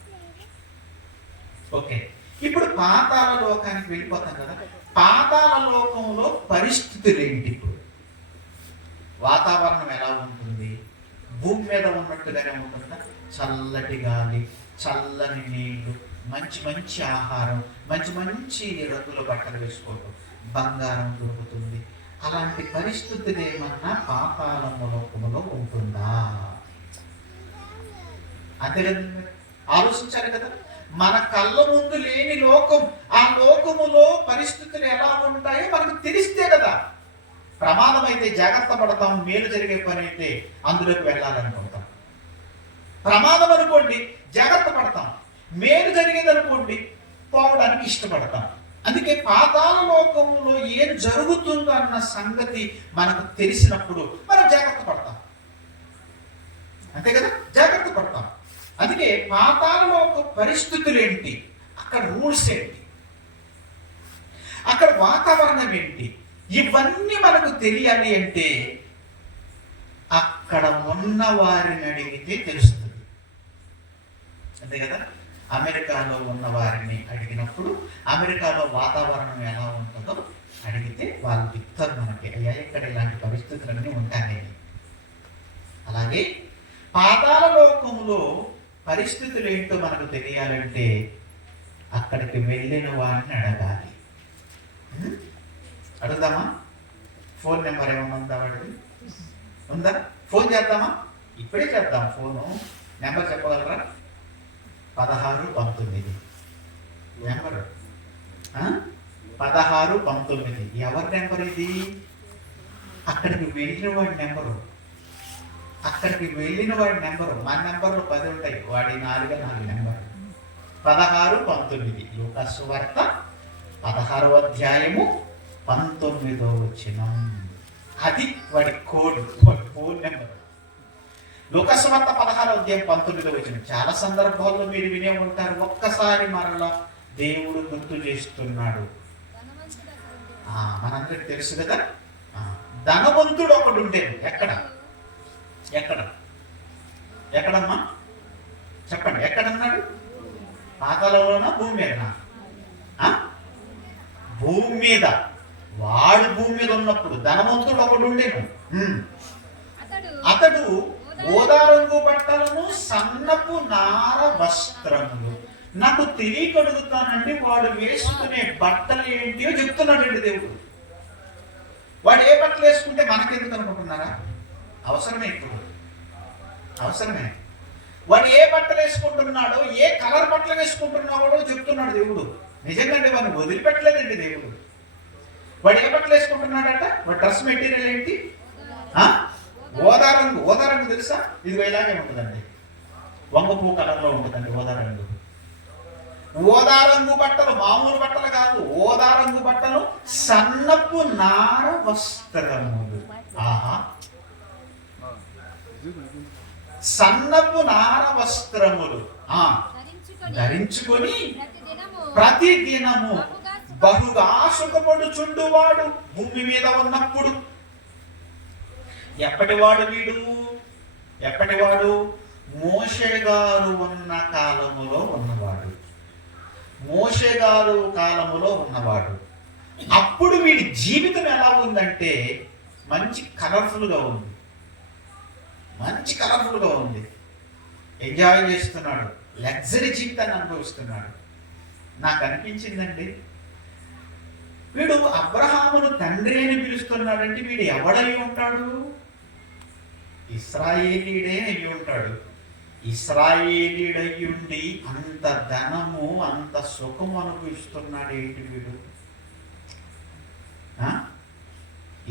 ఓకే, ఇప్పుడు పాతాళ లోకానికి వెళ్ళిపోతాం కదా. పాతాళ లోకంలో పరిస్థితులు ఏంటి? ఇప్పుడు వాతావరణం ఎలా ఉంటుంది? భూమి మీద ఉన్నట్టుగానే ఉంటుందా? చల్లటి గాలి, చల్లని నీళ్లు, మంచి మంచి ఆహారం, మంచి మంచి రంగుల బట్టలు వేసుకోవడం, బంగారం దొరుకుతుంది. అలాంటి పరిస్థితులు ఏమన్నా పాతాళ లోకములో ఉంటుందా? అంతే కదా, ఆలోచించాలి కదా. మన కళ్ళ ముందు లేని లోకం, ఆ లోకములో పరిస్థితులు ఎలా ఉంటాయో మనకు తెలిస్తే కదా. ప్రమాదం అయితే జాగ్రత్త పడతాం, మేలు జరిగే పని అయితే అందులోకి వెళ్ళాలనుకుంటాం. ప్రమాదం అనుకోండి జాగ్రత్త పడతాం, మేలు జరిగేది అనుకోండి పోవడానికి ఇష్టపడతాం. అందుకే పాతాళ లోకంలో ఏం జరుగుతుందో అన్న సంగతి మనకు తెలిసినప్పుడు మనం జాగ్రత్త పడతాం. అంతే కదా, జాగ్రత్త పడతాం. అందుకే పాతాళ లోక పరిస్థితులు ఏంటి, అక్కడ రూల్స్ ఏంటి, అక్కడ వాతావరణం ఏంటి, ఇవన్నీ మనకు తెలియాలి అంటే అక్కడ ఉన్న వారిని అడిగితే తెలుస్తుంది. అంతే కదా, అమెరికాలో ఉన్న వారిని అడిగినప్పుడు అమెరికాలో వాతావరణం ఎలా ఉంటుందో అడిగితే వాళ్ళు చెప్తారు మనకి, అయ్యా ఇక్కడ ఇలాంటి పరిస్థితులన్నీ ఉంటాయి. అలాగే పాతాళ లోకంలో పరిస్థితులు ఏంటో మనకు తెలియాలంటే అక్కడికి వెళ్ళిన వారిని అడగాలి. అడుగుదామా? ఫోన్ నెంబర్ ఏమన్నా ఉందా? వాడిది ఉందా? ఫోన్ చేద్దామా? ఇప్పుడే చేద్దాం. ఫోను నెంబర్ చెప్పగలరా? 1619 నెంబరు 1619. ఎవరి నెంబర్ ఇది? అక్కడికి వెళ్ళిన వాడి నెంబరు. అక్కడికి వెళ్ళిన వాడి నెంబరు. మన నెంబర్లు 10 ఉంటాయి, వాడి 4 నెంబర్. 1619 లూకాసు సువార్త 16వ అధ్యాయము 19వ వచనం. అది వాడి కోడ్, వాడి ఫోన్ నెంబర్. లూకాసు సువార్త 16వ అధ్యాయం 19వ వచనం. చాలా సందర్భాల్లో మీరు వినే ఉంటారు. ఒక్కసారి మరలా దేవుడు గుర్తు చేస్తున్నాడు. మనందరికి తెలుసు కదా, ధనవంతుడు ఒకడు ఉండేది. ఎక్కడ ఎక్కడమ్మా చెప్పండి, ఎక్కడన్నాడు? పాతాళంలోనా భూమి మీదనా? భూమి మీద. వాడు భూమి మీద ఉన్నప్పుడు ధనవంతుడు ఒకడు ఉండేను. అతడు ఊదా రంగు బట్టలను, సన్నపు నార వస్త్రములు. నాకు తెలియక అడుగుతానండి, వాడు వేసుకునే బట్టలు ఏంటియో చెప్తున్నాడండి దేవుడు. వాడు ఏ బట్టలు వేసుకుంటే మనకెందుకు అనుకుంటున్నారా? అవసరమే, ఇప్పుడు అవసరమే. వాడు ఏ బట్టలు వేసుకుంటున్నాడో, ఏ కలర్ బట్టలు వేసుకుంటున్నాడో చెప్తున్నాడు దేవుడు. నిజంగా వాడిని వదిలిపెట్టలేదండి దేవుడు. వాడు ఏ బట్టలు వేసుకుంటున్నాడట? వాడు డ్రెస్ మెటీరియల్ ఏంటి? ఊదా రంగు. ఊదా రంగు తెలుసా? ఇది ఇలాగే ఉంటుందండి, వంగపూ కలర్లో ఉంటుందండి ఊదా రంగు. ఊదా రంగు బట్టలు, మామూలు బట్టలు కాదు, ఊదా రంగు బట్టలు, సన్నపు నార వస్త్రములు. ఆహా, సన్నపు నార వస్త్రములు ధరించుకొని ప్రతి దినము బహుగా సుఖపడుచుండువాడు భూమి మీద ఉన్నప్పుడు. ఎప్పటివాడు వీడు? ఎప్పటివాడు? మోషే గారు ఉన్న కాలములో ఉన్నవాడు. మోషే గారు కాలములో ఉన్నవాడు. అప్పుడు వీడి జీవితం ఎలా ఉందంటే మంచి కలర్ఫుల్గా ఉంది. మంచి కలర్ఫుల్గా ఉంది. ఎంజాయ్ చేస్తున్నాడు, లగ్జరీ జీవితాన్ని అనుభవిస్తున్నాడు. నాకు అనిపించిందండి, వీడు అబ్రహామును తండ్రి అని పిలుస్తున్నాడంటే వీడు ఎవడై ఉంటాడు? ఇశ్రాయేలీయుడే అయి ఉంటాడు. ఇశ్రాయేలీయుడయ్యుండి అంత ధనము అంత సుఖం అనుభవిస్తున్నాడు ఏంటి వీడు?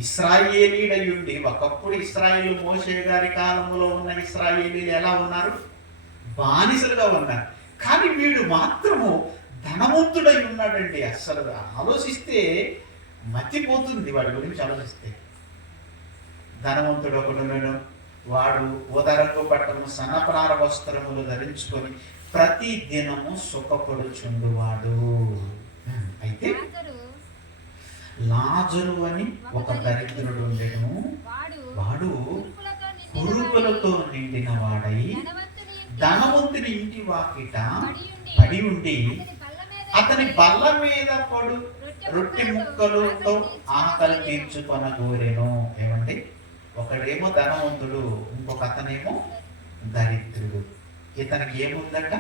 ఇశ్రాయేలీయుడయ్యుండి, ఒకప్పుడు ఇశ్రాయేలు మోషే గారి కాలంలో ఉన్న ఇశ్రాయేలీలు ఎలా ఉన్నారు? బానిసలుగా ఉన్నారు. కానీ వీడు మాత్రము ధనవంతుడై ఉన్నాడండి. అస్సలు ఆలోచిస్తే మతిపోతుంది వాడి గురించి ఆలోచిస్తే. ధనవంతుడు ఒకడు, వాడు ఉదరంగు పట్టము సన్నపనార వస్త్రములు ధరించుకొని ప్రతి దినము సుఖపడుచుండువాడు. అయితే లాజరు అని ఒక దరిద్రుడు ఉండెను. వాడు కురుపులతో నిండిన వాడై ధనవంతుని ఇంటి వాకిట పడి ఉండి అతని బల్ల మీద పడు రొట్టె ముక్కలతో ఆకలి తీర్చుకొనగోరెను. ఏమండి? ఒకడేమో ధనవంతుడు, ఇంకొక అతనేమో దరిద్రుడు. ఇతనికి ఏముందట?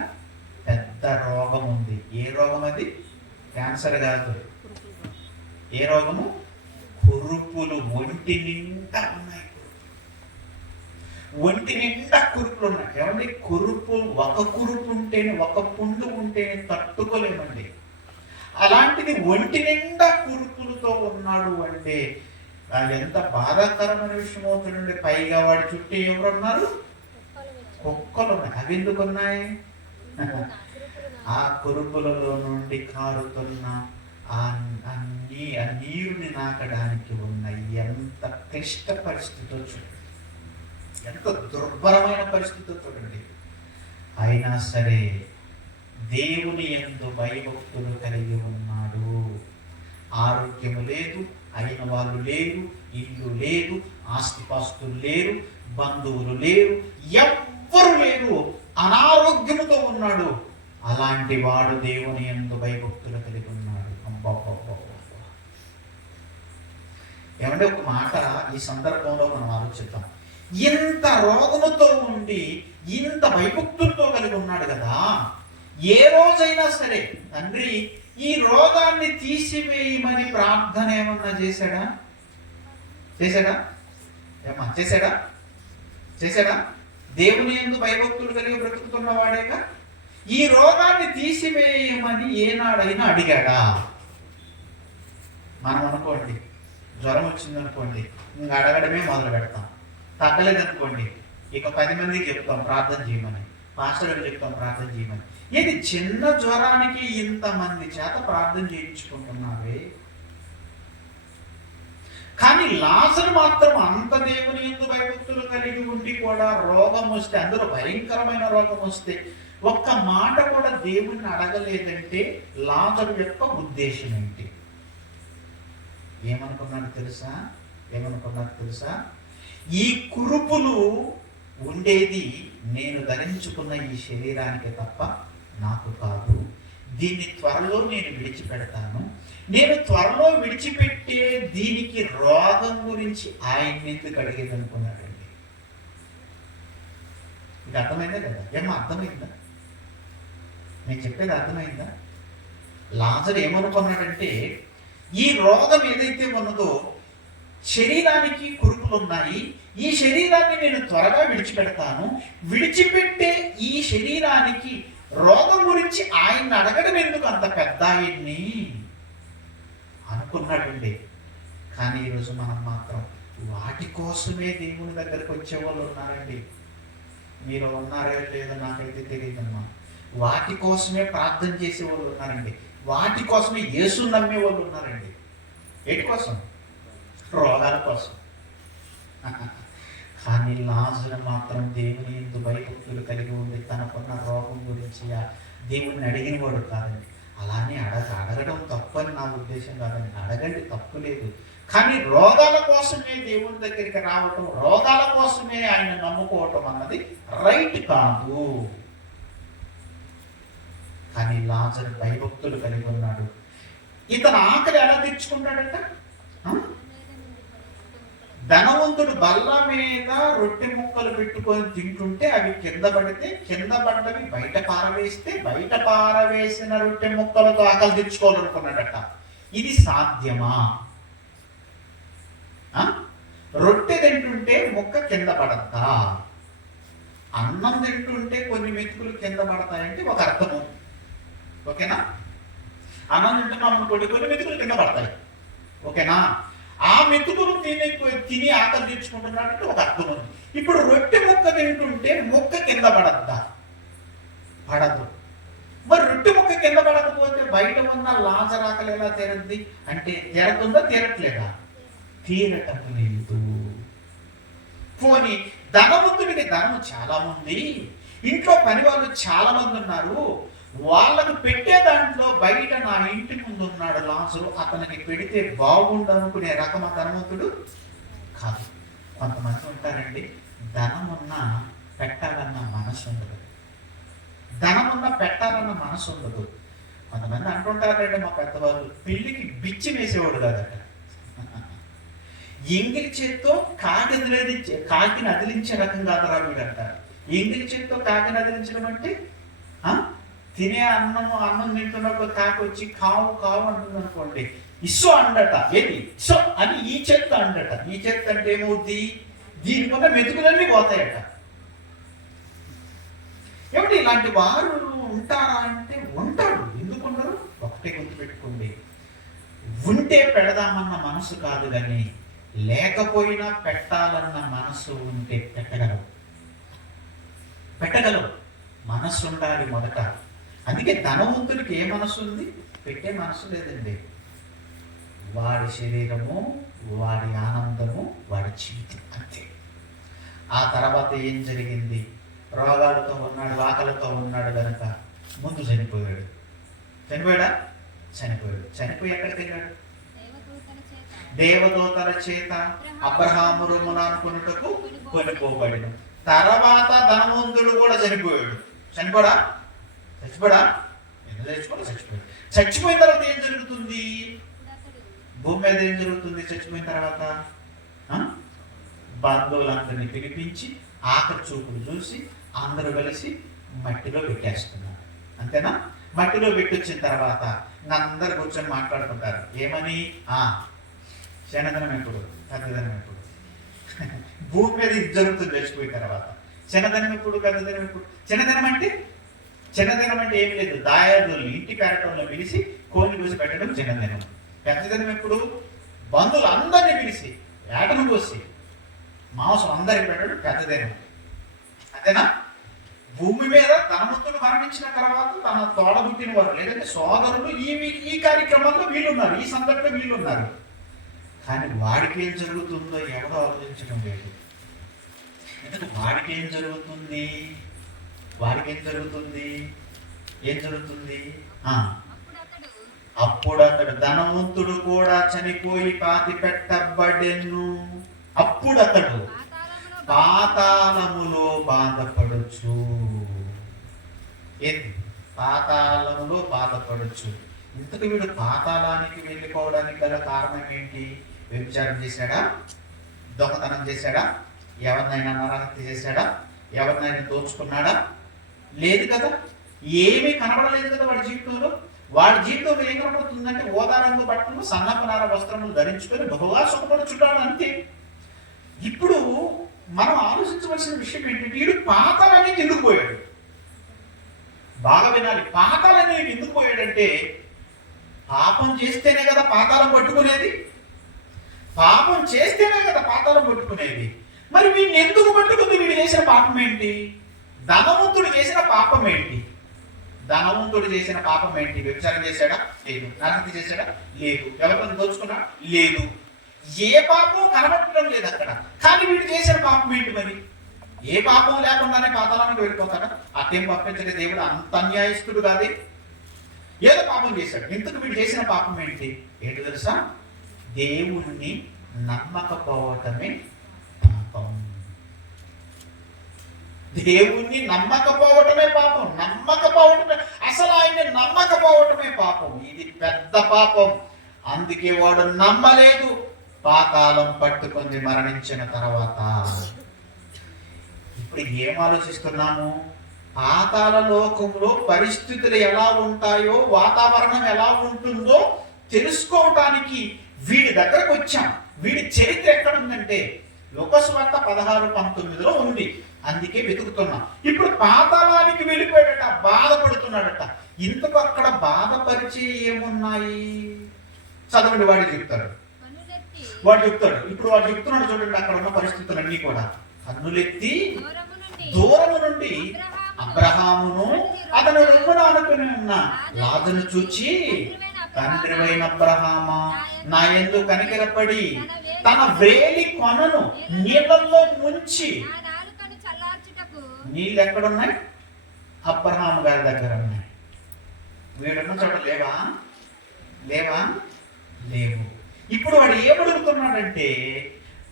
పెద్ద రోగం ఉంది. ఏ రోగం అది? క్యాన్సర్ కాదు. ఏ రోగము? కురుపులు. ఒంటి నిండా ఉన్నాయి. ఒంటి నిండా కురుపులు ఉన్నాయి. ఏమండి? కురుపు, ఒక కురుపు ఉంటేనే, ఒక పుండు ఉంటేనే తట్టుకోలేమండి. అలాంటిది ఒంటి నిండా కురుపులతో ఉన్నాడు అంటే ఎంత బాధాకరమైన విషయం అవుతుందండి. పైగా వాడి చుట్టూ ఎవరున్నారు? కుక్కలు ఉన్నాయి. అవి ఎందుకు ఉన్నాయి? ఆ కురుపులలో నుండి కారుతున్న ఆ నీరుని నాకడానికి ఉన్నాయి. ఎంత క్లిష్ట పరిస్థితితో చూడండి, ఎంత దుర్భరమైన పరిస్థితితో చూడండి. అయినా సరే దేవుని యందు భయభక్తులు కలిగి ఉన్నాడు. ఆరోగ్యము లేదు, అయిన వాళ్ళు లేరు, ఇల్లు లేదు, ఆస్తిపాస్తులు లేరు, బంధువులు లేరు, ఎవ్వరు లేరు, అనారోగ్యముతో ఉన్నాడు. అలాంటి వాడు దేవుని యందు భయభక్తులు కలిగి ఉన్నాడు. ఏమంటే ఒక మాట ఈ సందర్భంలో మనం ఆలోచిద్దాం. ఇంత రోగముతో ఉండి ఇంత భయభక్తులతో కలిగి ఉన్నాడు కదా, ఏ రోజైనా సరే తండ్రి ఈ రోగాన్ని తీసివేయమని ప్రార్థన ఏమన్నా చేశాడా? చేశాడా? ఏమా చేశాడా? చేశాడా? దేవుని యందు భయభక్తులు కలిగి బ్రతుకుతున్న వాడేగా. ఈ రోగాన్ని తీసివేయమని ఏనాడైనా అడిగాడా? మనం అనుకోండి, జ్వరం వచ్చిందనుకోండి, ఇంకా అడగడమే మొదలు పెడతాం. తగ్గలేదనుకోండి, ఇక 10 మందికి చెప్తాం ప్రార్థన చేయమని, పాస్టర్ గారు చెప్తాం ప్రార్థన చేయమని. ఇది చిన్న జ్వరానికి ఇంతమంది చేత ప్రార్థన చేయించుకుంటున్నావే. కానీ లాజరు మాత్రం అంత దేవుని యందు భయభక్తులు కలిగి ఉండి కూడా రోగం వస్తే, అందులో భయంకరమైన రోగం వస్తే ఒక్క మాట కూడా దేవుణ్ణి అడగలేదంటే లాజరు యొక్క ఉద్దేశం ఏంటి? ఏమనుకున్నాడు తెలుసా? ఏమనుకున్నాడు తెలుసా? ఈ కురుపులు ఉండేది నేను ధరించుకున్న ఈ శరీరానికి తప్ప నాకు కాదు. దీన్ని త్వరలో నేను విడిచిపెడతాను. నేను త్వరలో విడిచిపెట్టే దీనికి రోగం గురించి ఆయన ఎందుకు అడిగేది అనుకున్నాడండి. ఇది అర్థమైందా లేదా? ఏమో అర్థమైందా? నేను చెప్పేది అర్థమైందా? లాజరు ఏమనుకున్నాడంటే ఈ రోగం ఏదైతే ఉన్నదో, శరీరానికి కురుపులు ఉన్నాయి, ఈ శరీరాన్ని నేను త్వరగా విడిచిపెడతాను, విడిచిపెట్టే ఈ శరీరానికి రోగం గురించి ఆయన్ని అడగడం ఎందుకు అంత పెద్ద ఆయన్ని అనుకున్నాడండి. కానీ ఈరోజు మనం మాత్రం వాటి కోసమే దేవుని దగ్గరకు వచ్చే వాళ్ళు ఉన్నారండి. మీరు ఉన్నారో లేదో నాకైతే తెలియదమ్మా. వాటి కోసమే ప్రార్థన చేసే వాళ్ళు ఉన్నారండి. వాటి కోసమే యేసు నమ్మే వాళ్ళు ఉన్నారండి. ఏటి కోసం? రోగాల కోసం. కానీ లాజరు మాత్రం దేవుని యందు భయభక్తులు కలిగి ఉండి తనకున్న రోగం గురించి దేవుణ్ణి అడిగిన వాడు కాదండి. అలానే అడగడం తప్పని నా ఉద్దేశం కాదండి. అడగండి, తప్పు లేదు. కానీ రోగాల కోసమే దేవుని దగ్గరికి రావటం, రోగాల కోసమే ఆయన నమ్ముకోవటం అన్నది రైట్ కాదు. కానీ లాజరు భయభక్తులు కలిగి ఉన్నాడు. ఇతను ఆకలి ఎలా తీర్చుకుంటాడట? ధనవంతుడు బల్ల మీద రొట్టె ముక్కలు పెట్టుకొని తింటుంటే అవి కింద పడితే, కింద పడ్డవి బయట పారవేస్తే, బయట పారవేసిన రొట్టె ముక్కలతో ఆకలి తీర్చుకోవాలనుకున్నాడట. ఇది సాధ్యమా? రొట్టె తింటుంటే ముక్క కింద పడద్దా? అన్నం తింటుంటే కొన్ని మెతుకులు కింద పడతాయంటే ఒక అర్థము. ఓకేనా? అన్నం తింటున్నాం అనుకోండి, కొన్ని మెతుకులు కింద పడతాయి. ఓకేనా? ఆ మెతుకులు తిని ఆకలి తీర్చుకుంటున్నాడంటే ఒక అర్థం ఉంది. ఇప్పుడు రొట్టె ముక్క తింటుంటే ముక్క కింద పడద్దా? పడదు. మరి రొట్టె ముక్క కింద పడకపోతే బయట ఉన్న లాజరు ఆకలి ఎలా తీరద్ది? అంటే తీరతుందా? తీరట్లేదా? తీరటం లేదు. పోనీ ధనవంతుడికి ధనము చాలా ఉంది, ఇంట్లో పని వాళ్ళు చాలా మంది ఉన్నారు, వాళ్ళకు పెట్టే దాంట్లో బయట నా ఇంటి ముందు ఉన్నాడు లాజరు, అతనికి పెడితే బాగుండు అనుకునే రకమ ధనవంతుడు కాదు. కొంతమంది ఉంటారండి, ధనమున్నా పెట్టాలన్న మనసు ఉండదు. ధనమున్నా పెట్టాలన్న మనసు ఉండదు. కొంతమంది అంటుంటారండి, మా పెద్దవాళ్ళు, పెళ్లికి బిచ్చి వేసేవాడు కాదట. ఎంగిలి చేత్తో కాకిని అదిలించే రకం కాదరా వీడు అంటారు. ఎంగిలి చేత్తో కాకిని అదిలించడం అంటే తినే అన్నం తింటున్నప్పుడు కాకి వచ్చి కావు కావు అంటుంది అనుకోండి, ఇస్సో అండట. ఏది ఇస్సో అని ఈ చేత్తో అండట. ఈ చేత్తో అంటే ఏమవుద్ది? దీనికున్న మెతుకులన్నీ పోతాయట. ఏమిటి ఇలాంటి వారు ఉంటారా అంటే ఉంటారు. ఎందుకున్నారు? ఒకటే గుర్తుపెట్టుకోండి, ఉంటే పెడదామన్న మనసు కాదు, కానీ లేకపోయినా పెట్టాలన్న మనసు ఉంటే పెట్టగలవు. మనసు ఉండాలి మొదట. అందుకే ధనవంతుడికి ఏ మనసు ఉంది? పెట్టే మనసు లేదండి. వాడి శరీరము, వాడి ఆనందము, వాడి జీవితం అంతే. ఆ తర్వాత ఏం జరిగింది? రోగాలతో ఉన్నాడు, ఆకలితో ఉన్నాడు కనుక ముందు చనిపోయాడు. చనిపోయాడా? చనిపోయాడు. చనిపోయి ఎక్కడికి వెళ్ళాడు? దేవదూతల చేత అబ్రహాము రొమ్మున అనుకున్నటకు కొనిపోబడిన తర్వాత ధనవంతుడు కూడా చనిపోయాడు. చనిపోడా? చచ్చిపోయాడు. చచ్చిపోయిన తర్వాత ఏం జరుగుతుంది? భూమి మీద ఏం జరుగుతుంది? చచ్చిపోయిన తర్వాత బంధువులందరినీ పిలిపించి ఆఖరి చూపులు చూసి అందరూ కలిసి మట్టిలో పెట్టేస్తున్నారు. అంతేనా? మట్టిలో పెట్టొచ్చిన తర్వాత అందరు కూర్చొని మాట్లాడుకుంటారు. ఏమని? శనదనం ఎప్పుడు, పెద్దదనం ఎప్పుడు? భూమి మీద ఇది జరుగుతుంది చచ్చిపోయిన తర్వాత. చిన్నదనం ఎప్పుడు, పెద్దదనం ఎప్పుడు? చిన్నదనం అంటే ఏం లేదు, దాయాదుల్ని ఇంటి పేరటంలో పిలిచి కోడిని కోసి పెట్టడం చిన్నదనం. పెద్దదనం ఎప్పుడు? బంధువులు అందరినీ పిలిచి ఏటను కోసి మాంసం అందరికి పెట్టడం పెద్దదనం. అంతేనా? భూమి మీద ధనవంతుడు మరణించిన తర్వాత తన తోడబుట్టిన వారు లేదంటే సోదరులు ఈ కార్యక్రమంలో వీళ్ళున్నారు, ఈ సందర్భంలో వీళ్ళున్నారు. కానీ వాడికి ఏం జరుగుతుందో ఎవడో ఆలోచించడం లేదు. ఎందుకంటే వాడికి ఏం జరుగుతుంది? ఏం జరుగుతుంది? అప్పుడు అతడు ధనవంతుడు కూడా చనిపోయి పాతి పెట్టబడెను. అప్పుడు అతడు పాతాళములో బాధపడచ్చు. ఏంటి? పాతాళములో బాధపడచ్చు. ఇంతకు వీడు పాతాళానికి వెళ్ళిపోవడానికి గల కారణం ఏంటి? వ్యభిచారం చేశాడా? దొంగతనం చేశాడా? ఎవరినైనా నరహత్య చేశాడా? ఎవరినైనా దోచుకున్నాడా? లేదు కదా. ఏమీ కనబడలేదు కదా వాడి జీవితంలో. వాడి జీవితంలో ఏం కనబడుతుందంటే ఓదారంగు బట్టలు, సన్నపనార వస్త్రములు ధరించుకొని బహుగా సుఖపడుచుంటాడు అంతే. ఇప్పుడు మనం ఆలోచించవలసిన విషయం ఏంటంటే వీడు పాతాళానికి ఎందుకు పోయాడు? బాగా వినాలి. పాతాళానికి ఎందుకు పోయాడంటే పాపం చేస్తేనే కదా పాతాళం పట్టుకునేది. పాపం చేస్తేనే కదా పాతాళం పట్టుకునేది. మరి వీడిని ఎందుకు పట్టుకుంది? వీడు చేసిన పాపం ఏంటి? ధనవంతుడు చేసిన పాపం ఏంటి? వ్యభిచారం చేశాడా? లేదు. నరహత్య చేశాడా? లేదు. ఎవరిని దోచుకున్నా? లేదు. ఏ పాపం కనబడలేదు ఉండటం లేదు అక్కడ. కానీ వీడు చేసిన పాపం ఏంటి మరి? ఏ పాపం లేకుండానే పాతాళానికి వెళ్ళిపోతాడా? అట్టేం పంపించే దేవుడు అంత అన్యాయస్తుడు కాదే. ఏదో పాపం చేశాడు. ఇంతకు వీడు చేసిన పాపం ఏంటి తెలుసా? దేవుణ్ణి నమ్మకపోవటమే పాపం. దేవుణ్ణి నమ్మకపోవటమే పాపం. నమ్మకపోవటమే, అసలు ఆయన్ని నమ్మకపోవటమే పాపం. ఇది పెద్ద పాపం. అందుకే వాడు నమ్మలేదు, పాతాళం పట్టుకొని మరణించిన తర్వాత. ఇప్పుడు ఏం ఆలోచిస్తున్నాము? పాతాళ లోకంలో పరిస్థితులు ఎలా ఉంటాయో, వాతావరణం ఎలా ఉంటుందో తెలుసుకోవటానికి వీడి దగ్గరకు వచ్చాం. వీడి చరిత్ర ఎక్కడుందంటే లోకసువార్త 16:19 ఉంది. అందుకే వెతుకుతున్నాం. ఇప్పుడు పాతాళానికి వెళ్ళిపోయాడట, బాధపడుతున్నాడట. ఇంతకు అక్కడ బాధపరిచే ఏమున్నాయి? చదవండి, వాడు చెప్తాడు. ఇప్పుడు వాడు చెప్తున్నాడు చూడండి, అక్కడ ఉన్న పరిస్థితులన్నీ కూడా. కన్నులెత్తి దూరము నుండి అబ్రహామును అతను రొమ్మున ఆనుకుని ఉన్న లాజరును చూచి, తండ్రివైన అబ్రహామా, నా యందు కనికరపడి తన వేలి కొనను నీళ్ళల్లో ముంచి. నీళ్ళు ఎక్కడున్నాయి? అబ్రహాము గారి దగ్గర ఉన్నాయి. వీడున్న చోట లేవా? లేవు. ఇప్పుడు వాడు ఏమడుగుతున్నాడంటే,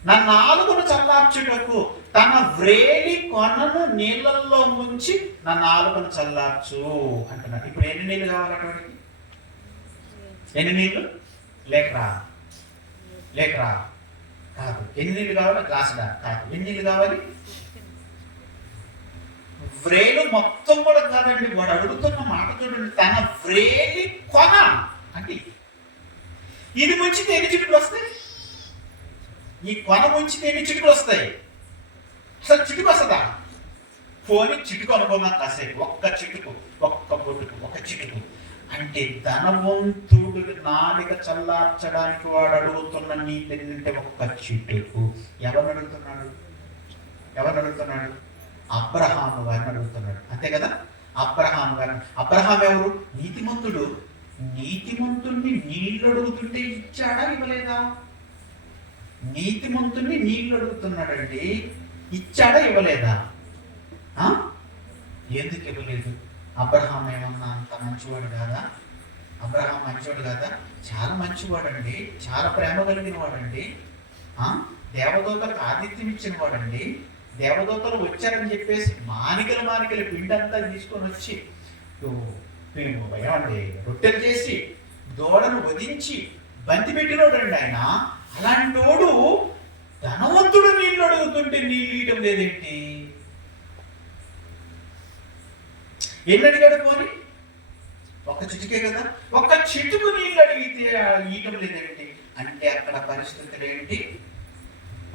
నా నాలుకను చల్లార్చుటకు తన వ్రేలి కొనను నీళ్ళల్లో ముంచి నా నాలుకను చల్లార్చు అంటున్నాడు. ఇప్పుడు ఎన్ని నీళ్ళు కావాలటువంటి? ఎన్ని నీళ్ళు? లేకరా కాదు. ఎన్ని నీళ్ళు కావాలి? గ్లాసుడా కాదు. ఎన్ని నీళ్ళు కావాలి? వ్రేలు మొత్తం కూడా కాదండి. వాడు అడుగుతున్న మాట చూడండి, తన వ్రేలి కొన అంటే ఇది ముంచితే ఎన్ని చిటుకులు వస్తాయి? ఈ కొన ముంచితే ఎన్ని చిటుకులు వస్తాయి? అసలు చిటుకు వస్తుందా? పోనీ చిటుకు అనుకున్నాం కాసేపు. ఒక్క చిటుకు, ఒక్క బొట్టుకు, ఒక చిటుకు అంటే ధనవంతుడు నాలిక చల్లార్చడానికి వాడు అడుగుతున్న నీటి ఏంటంటే ఒక్క చిటుకు. ఎవరిని అడుగుతున్నాడు? అబ్రహాము గారిని అడుగుతున్నాడు. అంతే కదా? అబ్రహాం ఎవరు? నీతిమంతుడు. నీతిమంతుణ్ణి నీళ్లు అడుగుతుంటే ఇచ్చాడా, ఇవ్వలేదా? నీతిమంతుణ్ణి నీళ్లు అడుగుతున్నాడండి, ఇచ్చాడా, ఇవ్వలేదా? ఎందుకు ఇవ్వలేదు? అబ్రహాం ఏమన్నా అంత మంచివాడు కాదా? అబ్రహాం మంచివాడు కాదా? చాలా మంచివాడు అండి, చాలా ప్రేమ కలిగిన వాడండి. దేవదూతలకు ఆతిథ్యం ఇచ్చిన వాడండి. దేవదూతలు వచ్చారని చెప్పేసి మానికల పిండంతా తీసుకొని వచ్చి ఏమండి రొట్టెలు చేసి దూడను వధించి బంతి పెట్టినోడండి ఆయన. అలాంటి వాడు ధనవంతుడు నీళ్ళు అడుగుతుంటే నీళ్ళు ఇయటం లేదేంటి? ఎన్ని అడిగాడు? పోని ఒక చిటికే కదా, ఒక్క చిటుకు నీళ్ళు అడిగితే ఇయటం లేదేంటి? అంటే అక్కడ పరిస్థితులు ఏంటి?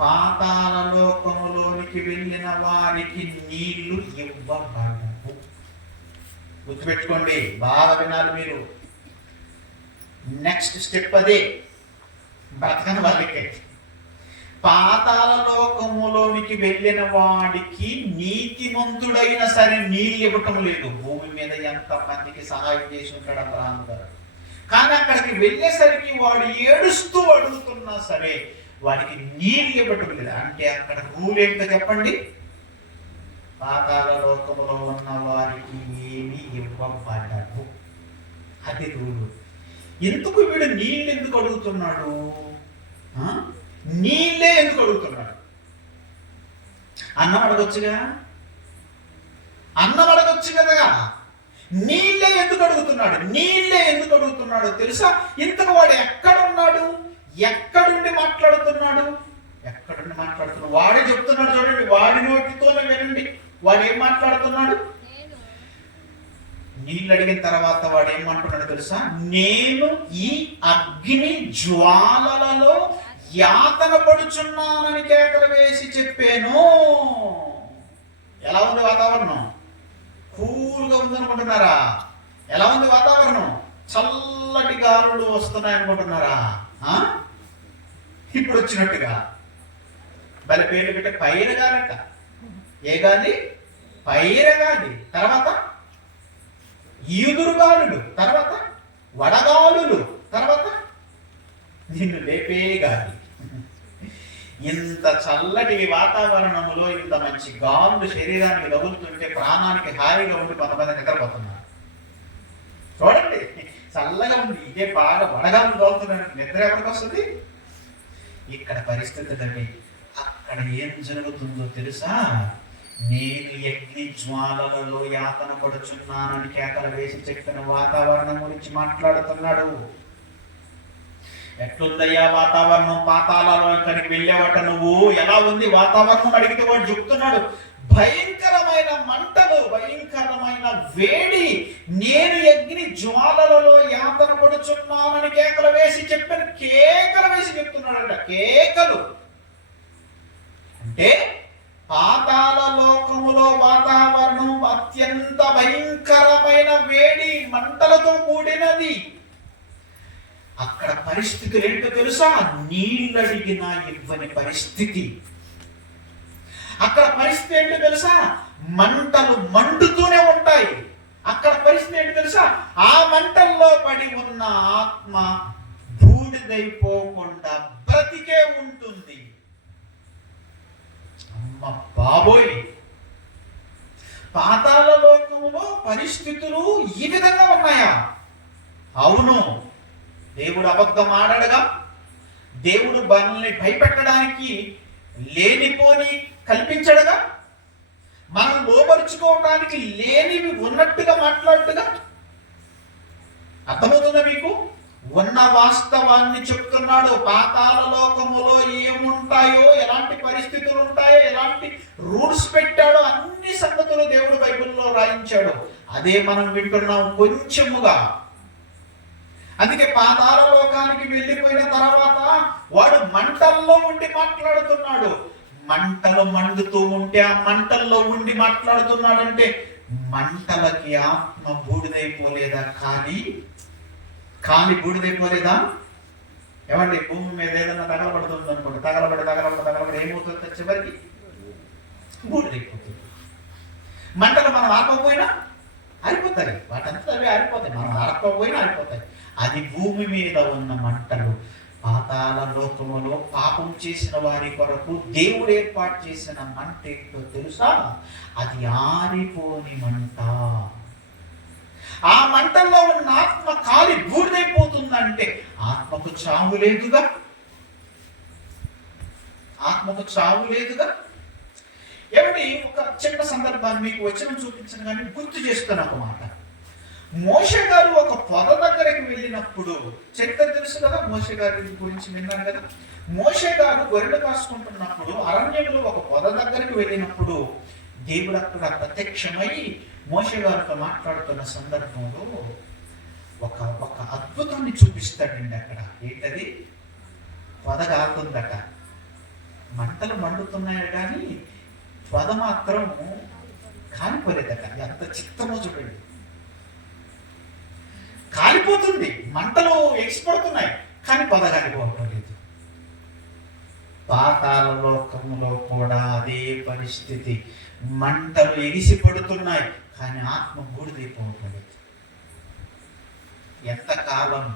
పాతాళ లోకములోనికి వెళ్ళిన వారికి నీళ్లు ఇవ్వబడవు. గుర్తుపెట్టుకోండి, బాగా వినాలి మీరు. నెక్స్ట్ స్టెప్ అదే. బ్రతకని వాళ్ళకి పాతాళ లోకములోనికి వెళ్ళిన వాడికి నీతిమంతుడైనా సరే నీళ్ళు ఇవ్వటం లేదు. భూమి మీద ఎంత మందికి సహాయం చేసి ఉంటాడు అబ్రహాం గారు. కానీ అక్కడికి వెళ్ళేసరికి వాడు ఏడుస్తూ అడుగుతున్నా సరే వాడికి నీళ్ళు ఇవ్వటం లేదు. అంటే అక్కడ రూల్ ఏంటో చెప్పండి? పాతాళ లోకములో ఉన్న వారికి ఏమీ ఇవ్వబడదు. అది రూలు. ఎందుకు వీడు నీళ్ళు ఎందుకు అడుగుతున్నాడు? నీళ్ళే ఎందుకు అడుగుతున్నాడు? అన్నం అడగొచ్చుగా, కదా. నీళ్ళే ఎందుకు అడుగుతున్నాడు తెలుసా? ఇంతకు వాడు ఎక్కడున్నాడు? ఎక్కడుండి మాట్లాడుతున్నాడు? వాడే చెప్తున్నాడు చూడండి. వాడి నోటితోనే వినండి. వాడు ఏం మాట్లాడుతున్నాడు? నీళ్ళు అడిగిన తర్వాత వాడు ఏమంటున్నాడు తెలుసా? నేను ఈ అగ్ని జ్వాలలలో యాతన పడుచున్నానని కేకలు వేసి చెప్పాను. ఎలా ఉంది వాతావరణం? కూల్గా ఉందనుకుంటున్నారా? ఎలా ఉంది వాతావరణం? చల్లటి గాలులు వస్తున్నాయనుకుంటున్నారా? ఇప్పుడు వచ్చినట్టుగా బలి పేర్లు పెట్టే పైరగాలట. ఏ గాలి? పైరగాలి. తర్వాత ఈదురుగాలులు, తర్వాత వడగాలులు, తర్వాత నిన్ను లేపే గాలి. ఇంత చల్లటి వాతావరణంలో ఇంత మంచి గాలులు శరీరానికి తగులుతుంటే ప్రాణానికి హాయిగా ఉండి కొంతమంది నిద్రపోతున్నారు. చూడండి, చల్లగా ఉంది, ఇదే బాగా వడగాలు తోలుతున్నారు, నిద్ర ఎవరికి వస్తుంది? ఇక్కడ పరిస్థితి అండి. అక్కడ ఏం జరుగుతుందో తెలుసా? నేను అగ్ని జ్వాలలలో యాతన పడుచున్నానని కేకలు వేసి చెప్పిన వాతావరణం గురించి మాట్లాడుతున్నాడు. ఎట్లుందయ్యా వాతావరణం? పాతాళంలో ఇక్కడికి వెళ్ళేవాట నువ్వు, ఎలా ఉంది వాతావరణం అడిగితే వాడు చెప్తున్నాడు, భయంకరమైన మంటలు, భయంకరమైన వేడి, నేను అగ్ని జ్వాలలలో యాతన పడుచున్నానని కేకలు వేసి చెప్పిన, కేకలు వేసి చెప్తున్నాడంట. కేకలు అంటే పాతాళ లోకములో వాతావరణం అత్యంత భయంకరమైన వేడి మంటలతో కూడినది. అక్కడ పరిస్థితులు ఏంటో తెలుసా? నీళ్ళడిగినా ఇవ్వని పరిస్థితి. అక్కడ పరిస్థితి ఏంటో తెలుసా? మంటలు మండుతూనే ఉంటాయి. అక్కడ పరిస్థితి ఏంటో తెలుసా? ఆ మంటల్లో పడి ఉన్న ఆత్మ బూడిదైపోకుండా బ్రతికే ఉంటుంది. అమ్మ బాబోయ్! పాతాళ లోకములో పరిస్థితులు ఈ విధంగా ఉన్నాయా? అవును. దేవుడు అబద్ధం ఆడడుగా. దేవుడు మనల్ని భయపెట్టడానికి లేనిపోని కల్పించడుగా. మనం లోపరుచుకోవడానికి లేనివి ఉన్నట్టుగా మాట్లాడుతుగా. అర్థమవుతుందా మీకు? ఉన్న వాస్తవాన్ని చెప్తున్నాడు. పాతాళ లోకములో ఏముంటాయో, ఎలాంటి పరిస్థితులు ఉంటాయో, ఎలాంటి రూల్స్ పెట్టాడో అన్ని సంగతులు దేవుడు బైబిల్లో రాయించాడు. అదే మనం వింటున్నాం కొంచెముగా. అందుకే పాతాళ లోకానికి వెళ్ళిపోయిన తర్వాత వాడు మంటల్లో ఉండి మాట్లాడుతున్నాడు. మంటలు మండుతూ ఉంటే ఆ మంటల్లో ఉండి మాట్లాడుతున్నాడంటే మంటలకి ఆత్మ బూడిదైపోలేదా? కాలి బూడిదైపోలేదా? ఏమండి, భూమి మీద ఏదన్నా తగలబడుతుంది అనుకోండి, తగలబడి ఏమవుతుంది? చివరికి బూడిదైపోతుంది. మంటలు మనం ఆపకపోయినా ఆరిపోతాయి, వాటంతా అవి ఆరిపోతాయి. మనం ఆరకపోయినా ఆరిపోతాయి. అది భూమి మీద ఉన్న మంటలు. పాతాళ లోకములో పాపం చేసిన వారి కొరకు దేవుడు ఏర్పాటు చేసిన మంట ఏంటో తెలుసా? అది ఆరిపోని మంట. ఆ మంటల్లో ఉన్న ఆత్మ కాలి బూడిదైపోతుందంటే ఆత్మకు చావు లేదుగా. ఆత్మకు చావు లేదుగా. ఏమిటి? ఒక చిన్న సందర్భాన్ని మీకు వచనం చూపించను కానీ గుర్తు చేస్తున్న ఒక మాట. మోషే గారు ఒక పొద దగ్గరికి వెళ్ళినప్పుడు, చరిత్ర తెలుసు కదా, మోషే గారి గురించి విన్నాను కదా. మోషే గారు గొర్రెలు కాసుకుంటున్నప్పుడు అరణ్యంలో ఒక పొద దగ్గరికి వెళ్ళినప్పుడు దేవుడు అక్కడ ప్రత్యక్షమై మోషే గారితో మాట్లాడుతున్న సందర్భంలో ఒక అద్భుతాన్ని చూపిస్తాడండి. అక్కడ ఏంటది? పొద కాలుతుందట, మంటలు మండుతున్నాయి కానీ పొద మాత్రం కాలిపోలేదట. ఎంత చిత్తమో చూడండి. కాలిపోతుంది, మంటలు ఎగిసిపడుతున్నాయి కానీ పొద కాలిపోవటం లేదు. పాతాళ లోకంలో కూడా అదే పరిస్థితి. మంటలు ఎగిసిపడుతున్నాయి కానీ ఆత్మ బూడిదైపోవటం లేదు. ఎంతకాలం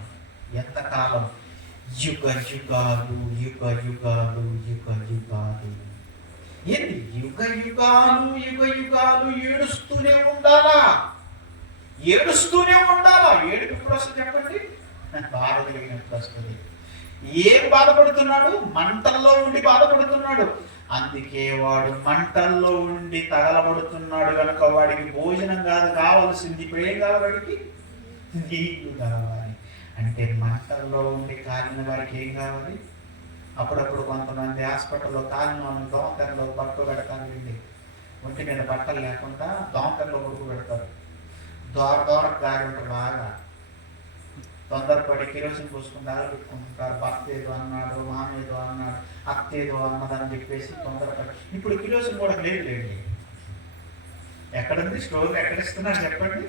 యుగ యుగాలు ఏంటి? యుగ యుగాలు ఏడుస్తూనే ఉండాలా? ఏడుపు ఎప్పుడు వస్తుంది చెప్పండి? బాధ కలిగినప్పుడు వస్తుంది. ఏం బాధపడుతున్నాడు? మంటల్లో ఉండి బాధపడుతున్నాడు. అందుకే వాడు మంటల్లో ఉండి తగలబడుతున్నాడు కనుక వాడికి భోజనం కావాల్సింది. ఇప్పుడు ఏం కావాలి వాడికి? నీళ్లు కావాలి. అంటే మంటల్లో ఉండి కాలిన వారికి ఏం కావాలి? అప్పుడప్పుడు కొంతమంది హాస్పిటల్లో కాలిన వాళ్ళని దోమకర్రలో పట్టు పెడతాను. ఒంటి మీద బట్టలు లేకుండా దోమకర్రలో పడుకు పెడతారు. దూర గాలి ఉంటారు. బాగా తొందరపడి కిరోసిన్ పోసుకుని దారి పెట్టుకుంటుంటారు. భర్త ఏదో అన్నాడు, మామ ఏదో అన్నాడు, అత్త ఏదో అన్నదని చెప్పేసి తొందరపడి. ఇప్పుడు కిరోసిన్ కూడా లేండి. ఎక్కడుంది? స్టోర్ ఎక్కడ ఇస్తున్నారు చెప్పండి?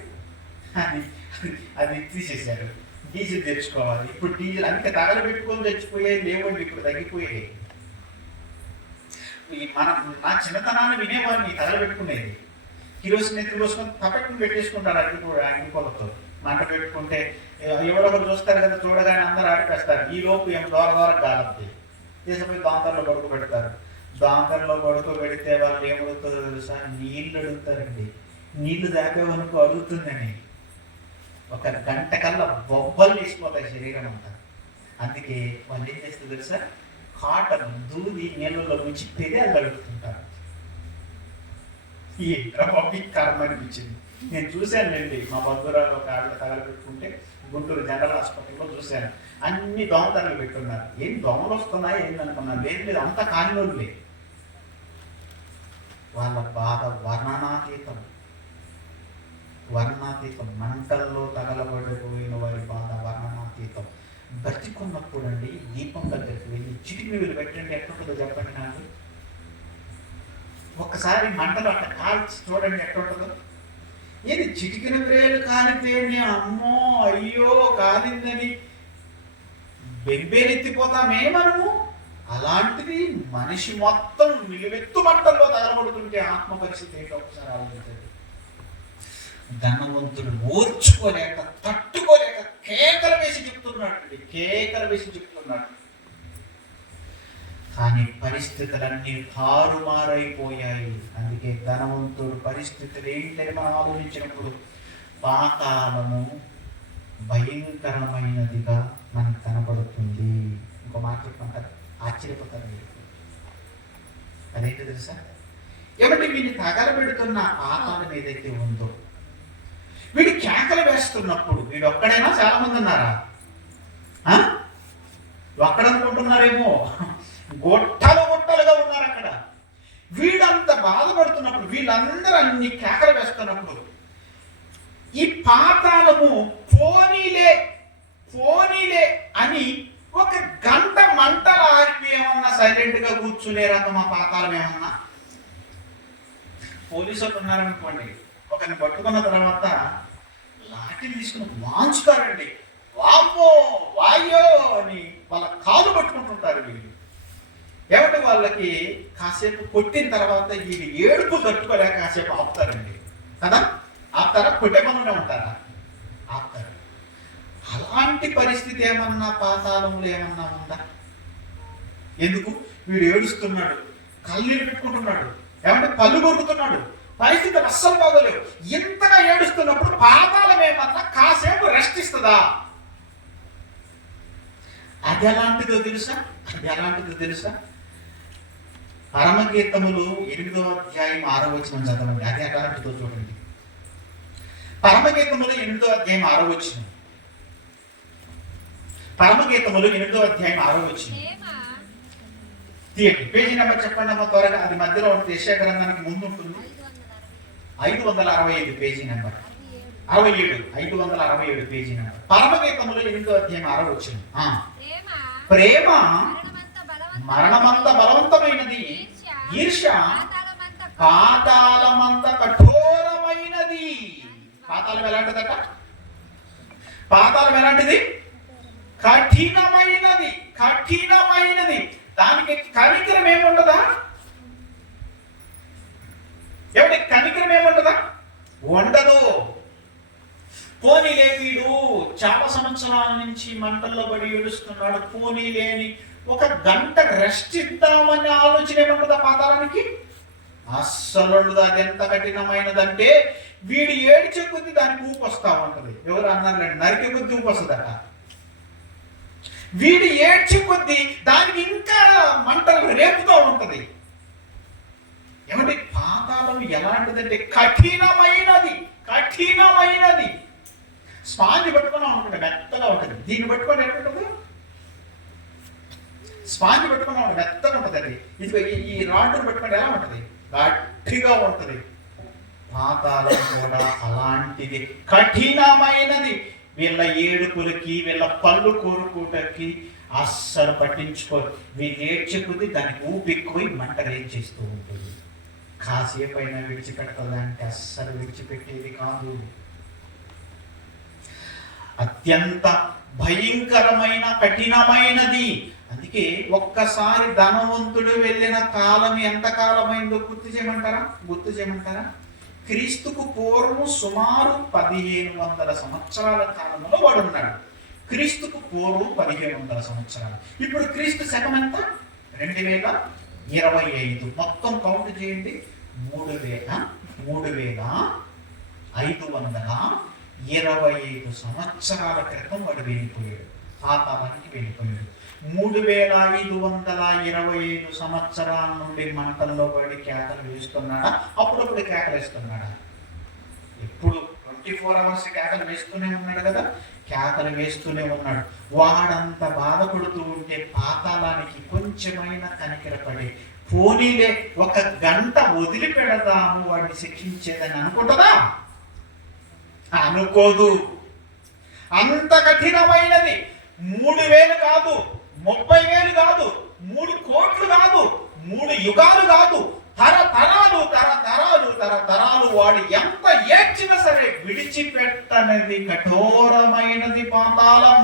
అది తీసేశారు. డీజిల్ తెచ్చుకోవాలి. ఇప్పుడు డీజిల్ అందుకే తగలబెట్టుకొని తెచ్చిపోయాయి లేవండి, ఇప్పుడు తగ్గిపోయాయి. నా చిన్నతనాన్ని వినేవాడిని తగలబెట్టుకునేది. కిరోసిన్ ఎత్తులు పోసుకొని తప్పకుండా పెట్టేసుకుంటారు. అగ్గిపోలతో మంట పెట్టుకుంటే ఎవరొకరు చూస్తారు కదా, చూడగానే అందరూ ఆడిపేస్తారు. ఈ లోపు ఏమో దూర గాలద్ది. తీసుకుపోయి దోంతరలో పడుకోబెడతారు. దోంతరలో పడుకోబెడితే వాళ్ళు ఏమడుగుతారో తెలుసా? నీళ్ళు అడుగుతారండి. నీళ్లు తాగేవనుకో అడుగుతుందని ఒక గంట కల్లా బొబ్బలు వేసిపోతాయి శరీరం అంతా. అందుకే వాళ్ళు ఏం చేస్తారు తెలుసా? కాటన్ దూది నీళ్ళలో నుంచి పెదాలు అడుగుతుంటారు. ఈ కర్మ అనిపించింది. నేను చూశానండి, మా బంధువురాలు ఒక ఆవిడ తగలబెట్టుకుంటే గుంటూరు జనరల్ హాస్పిటల్లో చూశాను. అన్ని దోమతరలు పెట్టున్నారు. ఏం దోమలు వస్తున్నాయి ఏంటనుకున్నాను. లేదు, అంతా కానిలోనే. వాళ్ళ బాధ వర్ణనాతీతం. మంటల్లో తగలబడిపోయిన వారి బాధ వర్ణనాతీతం. బ్రతికున్నప్పుడు అండి దీపం దగ్గరికి వెళ్ళి చిటికి వీళ్ళు పెట్టండి, ఎట్లుంటుందో చెప్పండి నాకు. ఒక్కసారి మంటలు అట్లా కాల్చి చూడండి ఎట్లుంటుందో. ఏది చిటికిన వేలు కాలితేనే అమ్మో అయ్యో కాలిందని బెంబేలెత్తిపోతామే మనము. అలాంటిది మనిషి మొత్తం నిలువెత్తు మంటల్లో తగలబడుతుంటే ఆత్మ పరిస్థితి ఏంటో ఒకసారి ఆలోచించండి. ధనవంతుడు ఓర్చుకోలేక తట్టుకోలేక కేకలు వేసి చెప్తున్నాడు. కానీ పరిస్థితులన్నీ తారుమారైపోయాయి. అందుకే ధనవంతుడు పరిస్థితులు ఏంటని మనం ఆలోచించినప్పుడు పాతాళము భయంకరమైనదిగా మనకు కనబడుతుంది. ఇంకో మాట చెప్పంటారు, ఆశ్చర్యపోతారు. అదేంటి తెలుసా? ఏమంటే వీడిని తగలబెడుతున్న పాతాళం ఏదైతే ఉందో, వీడు కేకలు వేస్తున్నప్పుడు వీడు ఒక్కడైనా చాలా మంది ఉన్నారా? ఒక్కడనుకుంటున్నారేమో, గుట్టలుగా ఉన్నారు అక్కడ. వీడంత బాధపడుతున్నప్పుడు, వీళ్ళందరూ అన్ని కేకలు వేస్తున్నప్పుడు ఈ పాతాళము పోనీలే అని ఒక గంట మంటలు ఆగి ఏమన్నా సైలెంట్ గా కూర్చునే రకం ఆ పాతాళం ఏమన్నా? పోలీసులు ఉన్నారనుకోండి, ఒకరిని పట్టుకున్న తర్వాత లాఠీ తీసుకుని వాంచుతారండి. వామ్మో వాయో అని వాళ్ళ కాలు పట్టుకుంటుంటారు. వీళ్ళు ఏమంటే వాళ్ళకి కాసేపు కొట్టిన తర్వాత వీళ్ళు ఏడుపు తట్టుకోలేక కాసేపు ఆపుతారండి కదా. ఆపుతారా? కొట్టే పనులే ఉంటారా? ఆపుతారు. అలాంటి పరిస్థితి ఏమన్నా పాతాళంలో ఏమన్నా ఉందా? ఎందుకు? వీడు ఏడుస్తున్నాడు, కళ్ళీరు పెట్టుకుంటున్నాడు, ఏమంటే పళ్ళు కొరుకుతున్నాడు, పరిస్థితి అస్సలు బాగోలేవు. ఇంతగా ఏడుస్తున్నప్పుడు పాతాళం ఏమన్నా కాసేపు రెస్ట్ ఇస్తుందా? అది ఎలాంటిదో తెలుసా? పరమగీతములు 8వ అధ్యాయం 6వ వచనం చదవండి. అది ఎలాంటిదో చూడండి. పరమగీతములు 8వ అధ్యాయం 6వ వచనం. పరమగీతములు 8వ అధ్యాయం 6వ వచనం తీయండి. పేజీ నెంబర్ చెప్పండి అమ్మ త్వరగా. అది మధ్యలో ఉంటుంది, యెషయా గ్రంథానికి ముందు ఉంటుంది. 565 పేజీ నెంబర్ 67. 567 page number. పరమగీతములు 8వ అధ్యాయం 6వ వచనం. ప్రేమ మరణమంత బలవంతమైనది, ఈర్ష్య పాతాళమంత కఠోరమైనది. పాతాళం ఎలాంటిదట? పాతాళం ఎలాంటిది? కఠినమైనది. దానికి కనికరం ఏముంటదా? ఏమంటే కనికరం ఏముంటదా? ఉండదు. పోనీలే, వీడు చాలా సంవత్సరాల నుంచి మంటల్లో పడి ఏడుస్తున్నాడు, పోనీలేని ఒక గంట రెస్ట్ ఇద్దామనే ఆలోచన ఏమంటుందా పాతాళానికి? అస్సలు ఉండదు. అది ఎంత కఠినమైనదంటే వీడు ఏడ్చే కొద్ది దానికి ఊపు వస్తా ఉంటది. ఎవరు అన్నారండి, నరికే కొద్ది ఊపు వస్తుందట. వీడు ఏడ్చే కొద్ది దానికి ఇంకా మంటలు రేపుతూ ఉంటది. ఏమంటే పాతాళం ఎలాంటిదంటే కఠినమైనది. స్పాంజ్ పట్టుకున్నా ఉంటుంది, మెత్తగా ఉంటుంది. దీన్ని పట్టుకొని ఎట్లుంటుంది? స్పాంజ్ పట్టుకున్నా ఉంటుంది, మెత్తగా ఉంటుంది. అది ఇది ఈ రాడ్డును పట్టుకుంటే ఎలా ఉంటుంది? గట్టిగా ఉంటుంది. పాతాళం కూడా అలాంటిది, కఠినమైనది. వీళ్ళ ఏడుపులకి, వీళ్ళ పళ్ళు కోరుకోటకి అస్సలు పట్టించుకోరు. వీళ్ళు ఏడ్చుకుని దానికి ఊపిక్కుపోయి మంట రేచేస్తూ ఉంటుంది. కాసేపు అయినా విడిచిపెడుతుంది అంటే అస్సలు విడిచిపెట్టేది కాదు. అత్యంత భయంకరమైన కఠినమైనది. అందుకే ఒక్కసారి ధనవంతుడు వెళ్ళిన కాలం ఎంత కాలమైందో గుర్తు చేయమంటారా? క్రీస్తుకు పూర్వం సుమారు 1500 సంవత్సరాల కాలంలో వాడున్నాడు. క్రీస్తుకు పూర్వం 1500 సంవత్సరాలు. ఇప్పుడు క్రీస్తు శకం ఎంత? 2025 మొత్తం కౌంట్ చేయండి. 3525 సంవత్సరాల క్రితం వాడు వెళ్ళిపోయాడు, పాతాళానికి వెళ్ళిపోయాడు. 3525 సంవత్సరాల నుండి మంటల్లో పడి కేకలు వేస్తున్నాడా? అప్పుడప్పుడు కేకలు వేస్తున్నాడా? ఎప్పుడు 24 అవర్స్ కేకలు వేస్తూనే ఉన్నాడు కదా, కేకలు వేస్తూనే ఉన్నాడు. వాడంత బాధపడుతూ ఉంటే పాతాళానికి కొంచెమైనా కనికరపడి పోనీలే ఒక గంట వదిలిపెడదాము వాడిని శిక్షించేదని అనుకుంటుందా? అనుకోదు. అంత కఠినమైనది. 3000 కాదు, 30,000 కాదు, 3 కోట్లు కాదు, 3 యుగాలు కాదు, తరతరాలు వాడు ఎంత ఏడ్చినా సరే విడిచిపెట్టనిది కఠోరమైనది పాతాళం.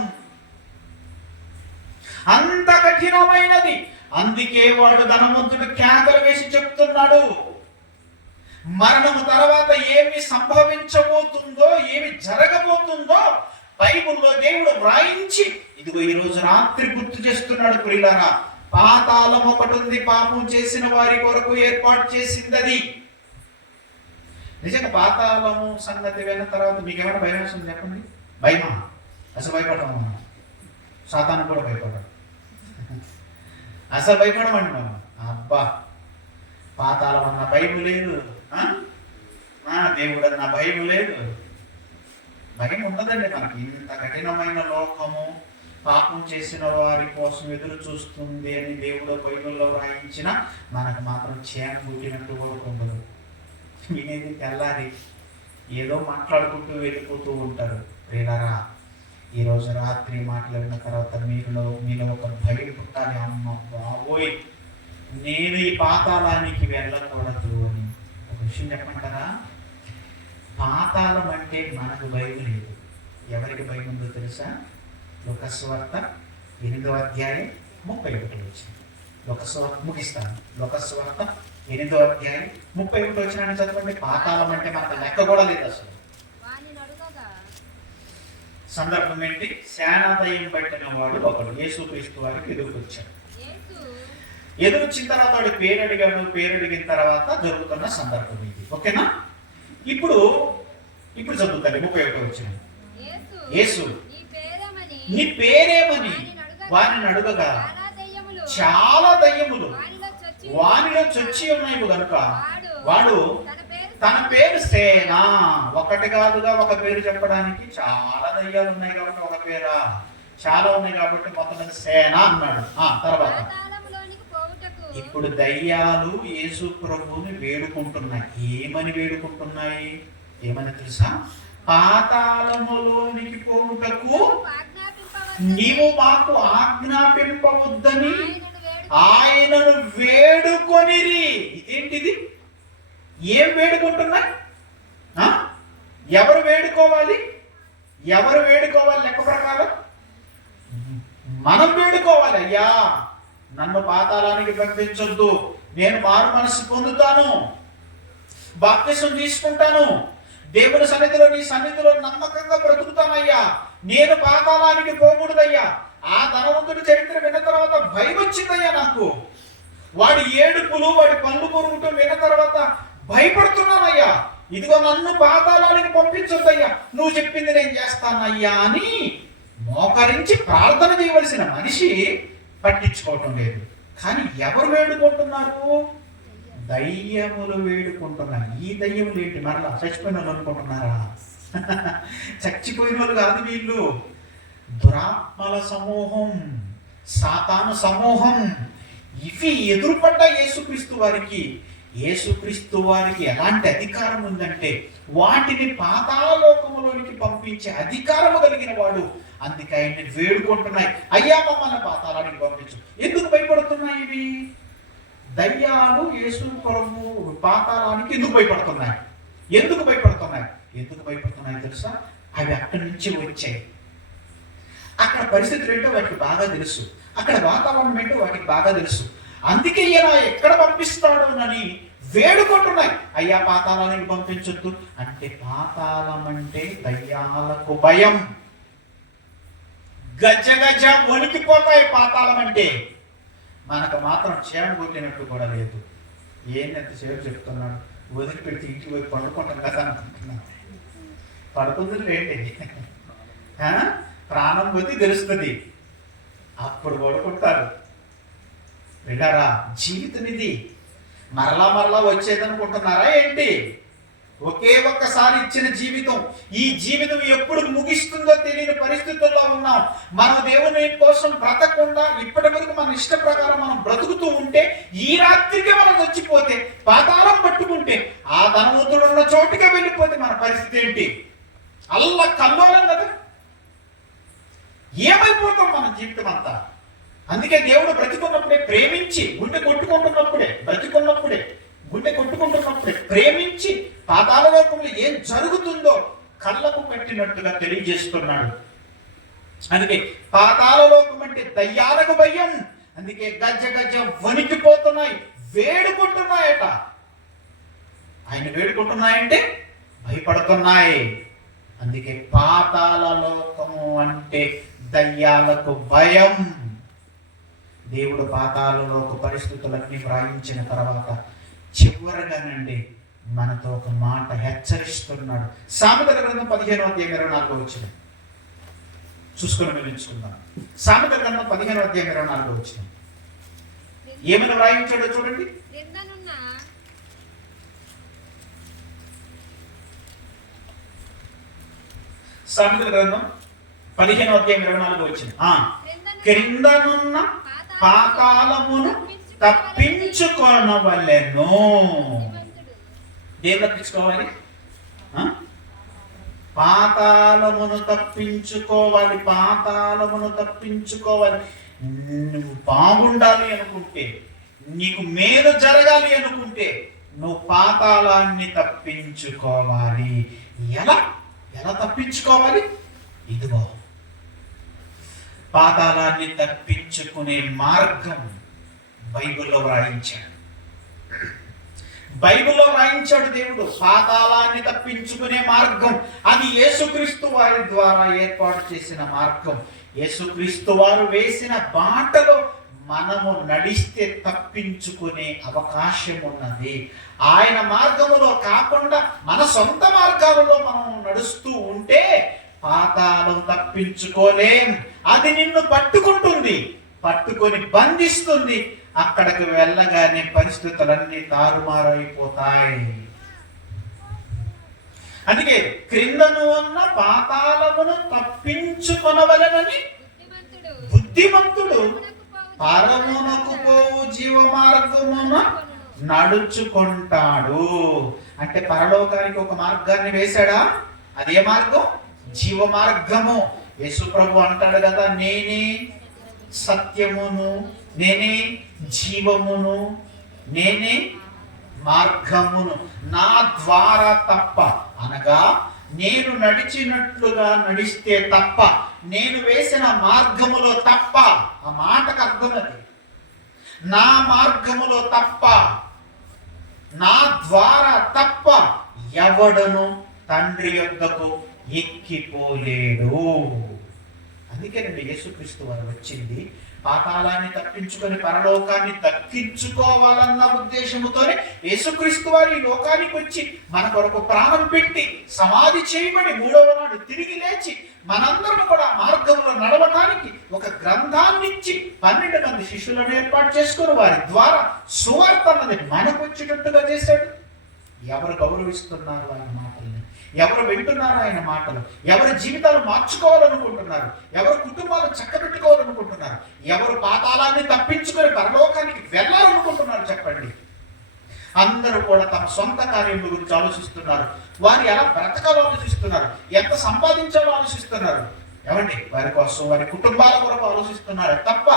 అంత కఠినమైనది. అందుకే వాడు ధనవంతుడు కేకలు వేసి చెప్తున్నాడు, మరణము తర్వాత ఏమి సంభవించబోతుందో, ఏమి జరగబోతుందో బైబిల్లో దేవుడు వ్రాయించి ఇదిగో ఈరోజు రాత్రి గుర్తు చేస్తున్నాడు. ప్రియులారా, పాతాళం ఒకటి ఉంది, పాపం చేసిన వారి కొరకు ఏర్పాటు చేసింది. అది నిజంగా పాతాళము సంగతి విన్న తర్వాత మీకు ఏమైనా భయం వస్తుంది చెప్పండి? భయమా? అసలు భయపడము. సాతాను కూడా భయపడడు, అసలు భయపడమండి మనం. అబ్బా, పాతాళం అన్న భయం లేదు, దేవుడు అన్న భయం లేదు. భయం ఉండదండి మనకి. ఇంత కఠినమైన లోకము పాపం చేసిన వారి కోసం ఎదురు చూస్తుంది అని దేవుడు బైబిల్లో రాయించిన మనకు మాత్రం చేన పుట్టినట్టు కూడా ఉండదు. వినేది తెల్లారి ఏదో మాట్లాడుకుంటూ వెళ్ళిపోతూ ఉంటారు. ప్రియులారా, ఈరోజు రాత్రి మాట్లాడిన తర్వాత మీలో ఒక భయం పుట్టాలి. అమ్మ బాబోయ్, నేను ఈ పాతాళానికి వెళ్ళకూడదు అని. ఒక విషయం చెప్పమంటారా? పాతాళం అంటే మనకు భయం లేదు. ఎవరికి భయం ఉందో తెలుసా? లోకస్వార్త 8వ అధ్యాయం 31 వచ్చింది. లోకస్వార్త ముగిస్తాను. లోకస్వార్త 8వ అధ్యాయం 31 వచ్చిన చదవండి. పాతాళం అంటే మనకు లెక్క కూడా లేదు అసలు. సందర్భం ఏంటి? సేనాదయం పట్టిన వాడు ఒకడు యేసుక్రీస్తు వారికి ఎదురుకొచ్చాడు. ఎదురొచ్చిన తర్వాత వాడు పేరు అడిగాడు. పేరు అడిగిన తర్వాత జరుగుతున్న సందర్భం ఇది. ఓకేనా? ఇప్పుడు చదువుతాను 31 వచ్చిన. యేసు నీ పేరేమని వారిని అడుగగా చాలా దయ్యములు వానిలో చొచ్చి ఉన్నాయి కనుక వాడు తన పేరు సేన. ఒకటి కాదుగా ఒక పేరు చెప్పడానికి. చాలా దయ్యాలు ఉన్నాయి కాబట్టి ఒక పేరా? చాలా ఉన్నాయి కాబట్టి మొత్తం సేన అన్నాడు. తర్వాత ఇప్పుడు దయ్యాలు యేసు ప్రభువుని వేడుకుంటున్నాయి. ఏమని వేడుకుంటున్నాయి? ఏమని తెలుసా? పాతాళములోనికి పోవుటకు నీవు మాకు ఆజ్ఞాపింపవద్దని ఆయనను వేడుకొనిరి. ఇదేంటిది? ఏం వేడుకుంటున్నాయి? ఎవరు వేడుకోవాలి? లెక్క ప్రకారం మనం వేడుకోవాలి. అయ్యా, నన్ను పాతాళానికి పంపించొద్దు, నేను మారు మనసు పొందుతాను, బాప్తిసం తీసుకుంటాను, దేవుని సన్నిధిలో నీ సన్నిధిలో నమ్మకంగా బ్రతుకుతానయ్యా, నేను పాతాళానికి పోకూడదయ్యా. ఆ ధనవంతుడి చరిత్ర విన్న తర్వాత భయం వచ్చిందయ్యా నాకు. వాడి ఏడుపులు, వాడి పళ్ళు కొరుకుటం విన్న తర్వాత భయపడుతున్నానయ్యా. ఇదిగో నన్ను పాతాళానికి పంపించొద్దయ్యా, నువ్వు చెప్పింది నేను చేస్తానయ్యా అని మోకరించి ప్రార్థన చేయవలసిన మనిషి పట్టించుకోవటం లేదు. కానీ ఎవరు వేడుకుంటున్నారు? దయ్యములు వేడుకుంటున్నారు. ఈ దయ్యములు ఏంటి? మరలా చచ్చిపోయిన వాళ్ళు అనుకుంటున్నారా? చచ్చిపోయిన వాళ్ళు కాదు వీళ్ళు. దురాత్మల సమూహం, సాతాను సమూహం. ఇవి ఎదురుపడ్డ యేసుక్రీస్తు వారికి ఎలాంటి అధికారం ఉందంటే వాటిని పాతాళలోకములోనికి పంపించే అధికారము కలిగిన వాడు. అందుకే ఆయన్ని వేడుకుంటున్నాయి, అయ్యా మమ్మల్ని పాతాళానికి పంపించు. ఎందుకు భయపడుతున్నాయి ఇవి? దయ్యాలు యేసు ప్రభు పాతాళానికి ఎందుకు భయపడుతున్నాయి తెలుసా? అవి అక్కడి నుంచి వచ్చాయి. అక్కడ పరిస్థితులు ఏంటో వాటికి బాగా తెలుసు, అక్కడ వాతావరణం ఏంటో వాటికి బాగా తెలుసు. అందుకే ఈయన ఎక్కడ పంపిస్తాడోనని వేడుకుంటున్నాయి. అయ్యా పాతాళానికి పంపించొద్దు అంటే, పాతాళం అంటే దయ్యాలకు భయం. గజ వణికిపోతాయి పాతాళం అంటే. మనకు మాత్రం చేమ కొట్టినట్టు కూడా లేదు. ఏంటంతసేపు చెప్తున్నాడు, వదిలిపెట్టి ఇంటికి పోయి పడుకుంటాం కదా అనుకుంటున్నాను. పడుకుంటుంది ఏంటి, ప్రాణం కొద్ది తెలుస్తుంది, అప్పుడు పడుకుంటారు. విన్నారా? జీవితం ఇది మరలా మరలా వచ్చేదనుకుంటున్నారా ఏంటి? ఒకే ఒక్కసారి ఇచ్చిన జీవితం. ఈ జీవితం ఎప్పుడు ముగిస్తుందో తెలియని పరిస్థితుల్లో ఉన్నాం. మనం దేవుని కోసం బ్రతకుండా ఇప్పటి వరకు మన ఇష్ట ప్రకారం మనం బ్రతుకుతూ ఉంటే, ఈ రాత్రికి మనం చచ్చిపోతే, పాతాళం పట్టుకుంటే, ఆ ధనవంతుడు ఉన్న చోటుగా వెళ్ళిపోతే మన పరిస్థితి ఏంటి? అల్లా కల్లోలం కదా, ఏమైపోతాం మన జీవితం అంతా. అందుకే దేవుడు బ్రతికున్నప్పుడే ప్రేమించి, గుండె కొట్టుకుంటున్నప్పుడే ప్రేమించి పాతాళ లోకంలో ఏం జరుగుతుందో కళ్ళకు పెట్టినట్టుగా తెలియజేస్తున్నాడు. అందుకే పాతాళ లోకం అంటే దయ్యాలకు భయం. అందుకే గజ్జ గజ్జ వణికిపోతున్నాయి, వేడుకుంటున్నాయట. ఆయన వేడుకుంటున్నాయంటే భయపడుతున్నాయి. అందుకే పాతాళ లోకము అంటే దయ్యాలకు భయం. దేవుడు పాతాళలోక పరిస్థితులన్నీ వ్రాయించిన తర్వాత చివరగానండి మనతో ఒక మాట హెచ్చరిస్తున్నాడు. సామెతల గ్రంథం 15:24 చూసుకొని వివరించుకుందాం. సామెతల గ్రంథం 15:24 ఏమైనా వ్రాయించాడో చూడండి. సామెతల గ్రంథం 15:24 క్రిందనున్న పాతాళమును తప్పించుకొనవలెను. దేని తప్పించుకోవాలి? పాతాళమును తప్పించుకోవాలి. పాతాళమును తప్పించుకోవాలి. నువ్వు బాగుండాలి అనుకుంటే, నీకు మేలు జరగాలి అనుకుంటే, నువ్వు పాతాళాన్ని తప్పించుకోవాలి. ఎలా తప్పించుకోవాలి? ఇదిగో పాతాళాన్ని తప్పించుకునే మార్గం బైబిల్లో వ్రాయించాడు దేవుడు. పాతాళాన్ని తప్పించుకునే మార్గం అది యేసుక్రీస్తు వారి ద్వారా ఏర్పాటు చేసిన మార్గం. యేసుక్రీస్తు వారు వేసిన బాటలో మనము నడిస్తే తప్పించుకునే అవకాశం ఉన్నది. ఆయన మార్గములో కాకుండా మన సొంత మార్గాలలో మనం నడుస్తూ ఉంటే పాతాళం తప్పించుకోలేం. అది నిన్ను పట్టుకొని బంధిస్తుంది. అక్కడికి వెళ్ళగానే పరిస్థితులన్నీ తారుమారైపోతాయి. అందుకే క్రిందను ఉన్న పాతాళమును తప్పించుకొనవలెనని బుద్ధిమంతుడు పరమునకు పోవు జీవ మార్గమున నడుచుకుంటాడు. అంటే పరలోకానికి ఒక మార్గాన్ని వేశాడా? అదే మార్గం జీవ మార్గము. యేసు ప్రభు అంటాడు కదా, నేనే సత్యమును, నేనే జీవమును, నేనే మార్గమును, నా ద్వారా తప్ప, అనగా నేను నడిచినట్లుగా నడిస్తే తప్ప, నేను వేసిన మార్గములో తప్ప, ఆ మాటకు అర్థం అది, నా మార్గములో తప్ప, నా ద్వారా తప్ప ఎవడను తండ్రి యొద్దకు ఎక్కిపోలేడు. అందుకేనండి యేసుక్రీస్తు వారు వచ్చింది పాతాళాన్ని తప్పించుకొని పరలోకాన్ని దక్కించుకోవాలన్న ఉద్దేశముతోనే యేసుక్రీస్తు వారు ఈ లోకానికి వచ్చి మన కొరకు ప్రాణం పెట్టి సమాధి చేయబడి 3వ నాడు తిరిగి లేచి మనందరం కూడా మార్గంలో నడవడానికి ఒక గ్రంథాన్ని ఇచ్చి 12 మంది శిష్యులను ఏర్పాటు చేసుకుని వారి ద్వారా సువార్త అన్నది మనకు వచ్చేటట్టుగా చేశాడు. ఎవరు గౌరవిస్తున్నారు ఆయన మాటల్ని? ఎవరు వింటున్నారు ఆయన మాటలు? ఎవరి జీవితాలు మార్చుకోవాలనుకుంటున్నారు? ఎవరు కుటుంబాలు చక్కబెట్టుకోవాలనుకుంటున్నారు? ఎవరు పాతాళాన్ని తప్పించుకొని పరలోకానికి వెళ్ళాలనుకుంటున్నారు? చెప్పండి. అందరూ కూడా తమ సొంత కార్యం గురించి ఆలోచిస్తున్నారు. వారు ఎలా బ్రతకాలో ఆలోచిస్తున్నారు, ఎంత సంపాదించాలో ఆలోచిస్తున్నారు. ఏమండి? వారి కోసం, వారి కుటుంబాల కొరకు ఆలోచిస్తున్నారు తప్ప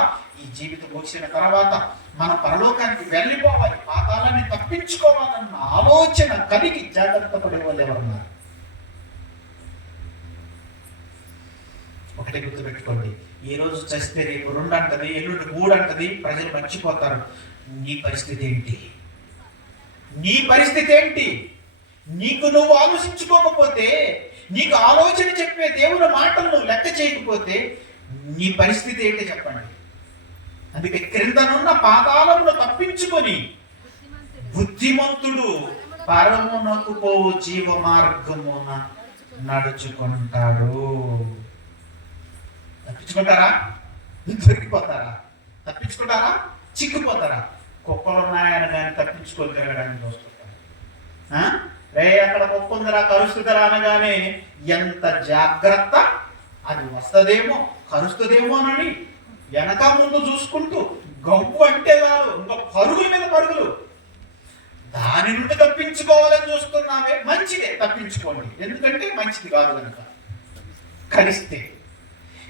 ఈ జీవితం వచ్చిన తర్వాత మనం పరలోకానికి వెళ్ళిపోవాలి, పాతాళాన్ని తప్పించుకోవాలన్న ఆలోచన కలిగి జాగ్రత్త పడే వాళ్ళు ఎవరున్నారు? ఒకటి గుర్తుపెట్టుకోండి, ఈ రోజు చస్తే రేపు 2 అంటది, ఎల్లుండి 3 అంటది, ప్రజలు మర్చిపోతారు. నీ పరిస్థితి ఏంటి? నీ పరిస్థితి ఏంటి? నీకు నువ్వు ఆలోచించుకోకపోతే, నీకు ఆలోచన చెప్పే దేవుని మాటలు నువ్వు లెక్క చేయకపోతే నీ పరిస్థితి ఏంటి చెప్పండి. అందుకే క్రిందనున్న పాతాళమును తప్పించుకొని బుద్ధిమంతుడు పరమునకు పోవు జీవ మార్గమున నడుచుకుంటాడు. తప్పించుకుంటారా? దొరికిపోతారా? తప్పించుకుంటారా? చిక్కిపోతారా? కుక్కలు ఉన్నాయని కానీ తప్పించుకొని తిరగడానికి చూస్తుంటారు. అక్కడ కుక్క ఉందిరా కరుస్తుందిరా అనగానే ఎంత జాగ్రత్త, అది వస్తుందేమో కరుస్తుందేమోనని వెనక ముందు చూసుకుంటూ గవ్వు అంటే కాదు ఇంకా పరుగుల మీద పరుగులు, దాని నుండి తప్పించుకోవాలని చూస్తున్నామే. మంచిదే, తప్పించుకోండి, ఎందుకంటే మంచిది కాదు కనుక కలిస్తే.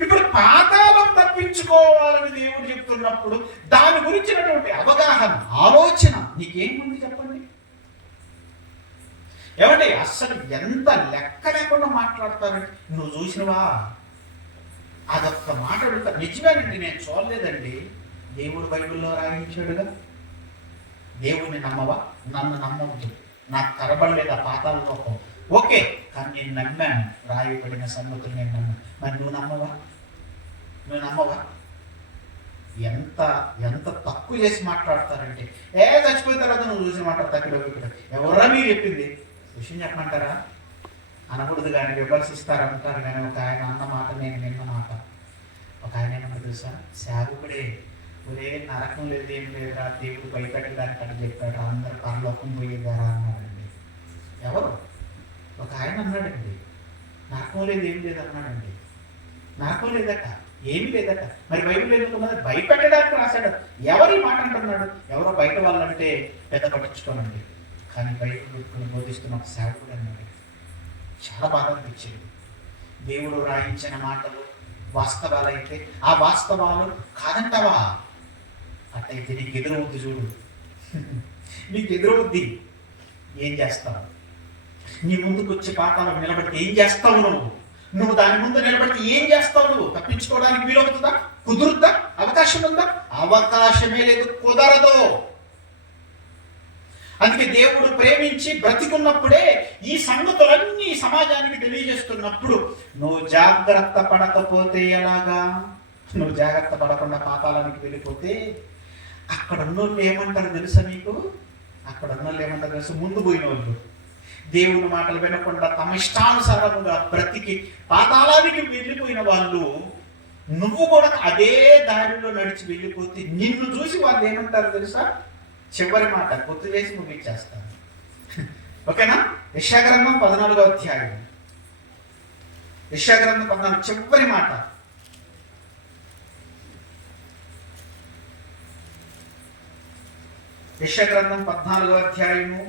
ఇప్పుడు పాతాళం తప్పించుకోవాలని దేవుడు చెప్తున్నప్పుడు దాని గురించినటువంటి అవగాహన, ఆలోచన నీకేముంది చెప్పండి? ఏమంటే అస్సలు ఎంత లెక్క లేకుండా మాట్లాడతారండి. నువ్వు చూసినవా? అదొక్క మాట అడుగుతా. నిజమేనండి, నేను చూడలేదండి. దేవుడు బైబిల్లో రాయించాడుగా. దేవుడిని నమ్మవా? నన్ను నమ్మవద్దు, నాకు కనబడలేదు ఆ పాతాల లోకం. ఓకే, కానీ నేను నమ్మాను, రాయబడిన సంగతులు నేను నమ్మాను. మరి నువ్వు నమ్మవా? నువ్వు నమ్మవా? ఎంత ఎంత తక్కువ చేసి మాట్లాడతారంటే, చచ్చిపోయిన తర్వాత నువ్వు చూసి మాట్లాడతా. ఇక్కడ ఎవరా మీరు చెప్పింది? విషయం చెప్పమంటారా? అనకూడదు కానీ విమర్శిస్తారంటారు కానీ ఒక ఆయన అన్న మాట నేను విన్న మాట. ఒక ఆయన ఏమన్నా తెలుసా? సేవకుడే ఒరే నరకం లేదు ఏం లేదురా, దేవుడు భయపెట్టడానికి అని చెప్పాడు, అందరు పరలోకం పోయేదారా అన్నాడండి. ఎవరు? ఒక ఆయన అన్నాడండి, నరకం లేదు ఏం లేదు అన్నాడండి. నరకం లేదట, ఏమీ లేదట. మరి బైబిల్ ఎందుకు ఉన్నది? భయపెట్టడానికి రాశాడు. ఎవరి మాట అంటున్నాడు? ఎవరో బయట వాళ్ళంటే పెద్ద పట్టించుకోనండి, కానీ బైబిల్ బోధిస్తున్న ఒక సేవకుడు అన్నాడు. చాలా బాధ అనిపించింది. దేవుడు రాయించిన మాటలు వాస్తవాలు అయితే ఆ వాస్తవాలు కాదంటావా? అట్టయితే నీకు ఎదురవుద్ది చూడు, నీకు ఎదురవుద్ది. ఏం చేస్తావు? నీ ముందుకు వచ్చే పాఠాలు నిలబడితే ఏం చేస్తావు నువ్వు దాని ముందు నిలబడితే ఏం చేస్తావు? నువ్వు తప్పించుకోవడానికి వీలవుతుందా? కుదురుద్దా? అవకాశం ఉందా? అవకాశమే లేదు, కుదరదు. అందుకే దేవుడు ప్రేమించి బ్రతికున్నప్పుడే ఈ సంగతులన్నీ సమాజానికి తెలియజేస్తున్నప్పుడు నువ్వు జాగ్రత్త పడకపోతే ఎలాగా? నువ్వు జాగ్రత్త పడకుండా పాతాళానికి వెళ్ళిపోతే అక్కడ ఉన్నోళ్ళు ఏమంటారు తెలుసా మీకు? అక్కడ ఉన్నోళ్ళు ఏమంటారు తెలుసు? ముందు పోయిన వాళ్ళు, దేవుని మాటలు వినకుండా తమ ఇష్టానుసారముగా బ్రతికి పాతాళానికి వెళ్ళిపోయిన వాళ్ళు, నువ్వు కూడా అదే దారిలో నడిచి వెళ్ళిపోతే నిన్ను చూసి వాళ్ళు ఏమంటారు తెలుసా? చివరి మాట గుర్తు చేసి ముగించేస్తాను, ఓకేనా? యెషయా-గ్రంథం 14వ అధ్యాయం, యెషయా-గ్రంథం 14 చివరి మాట. యెషయా-గ్రంథం 14వ అధ్యాయము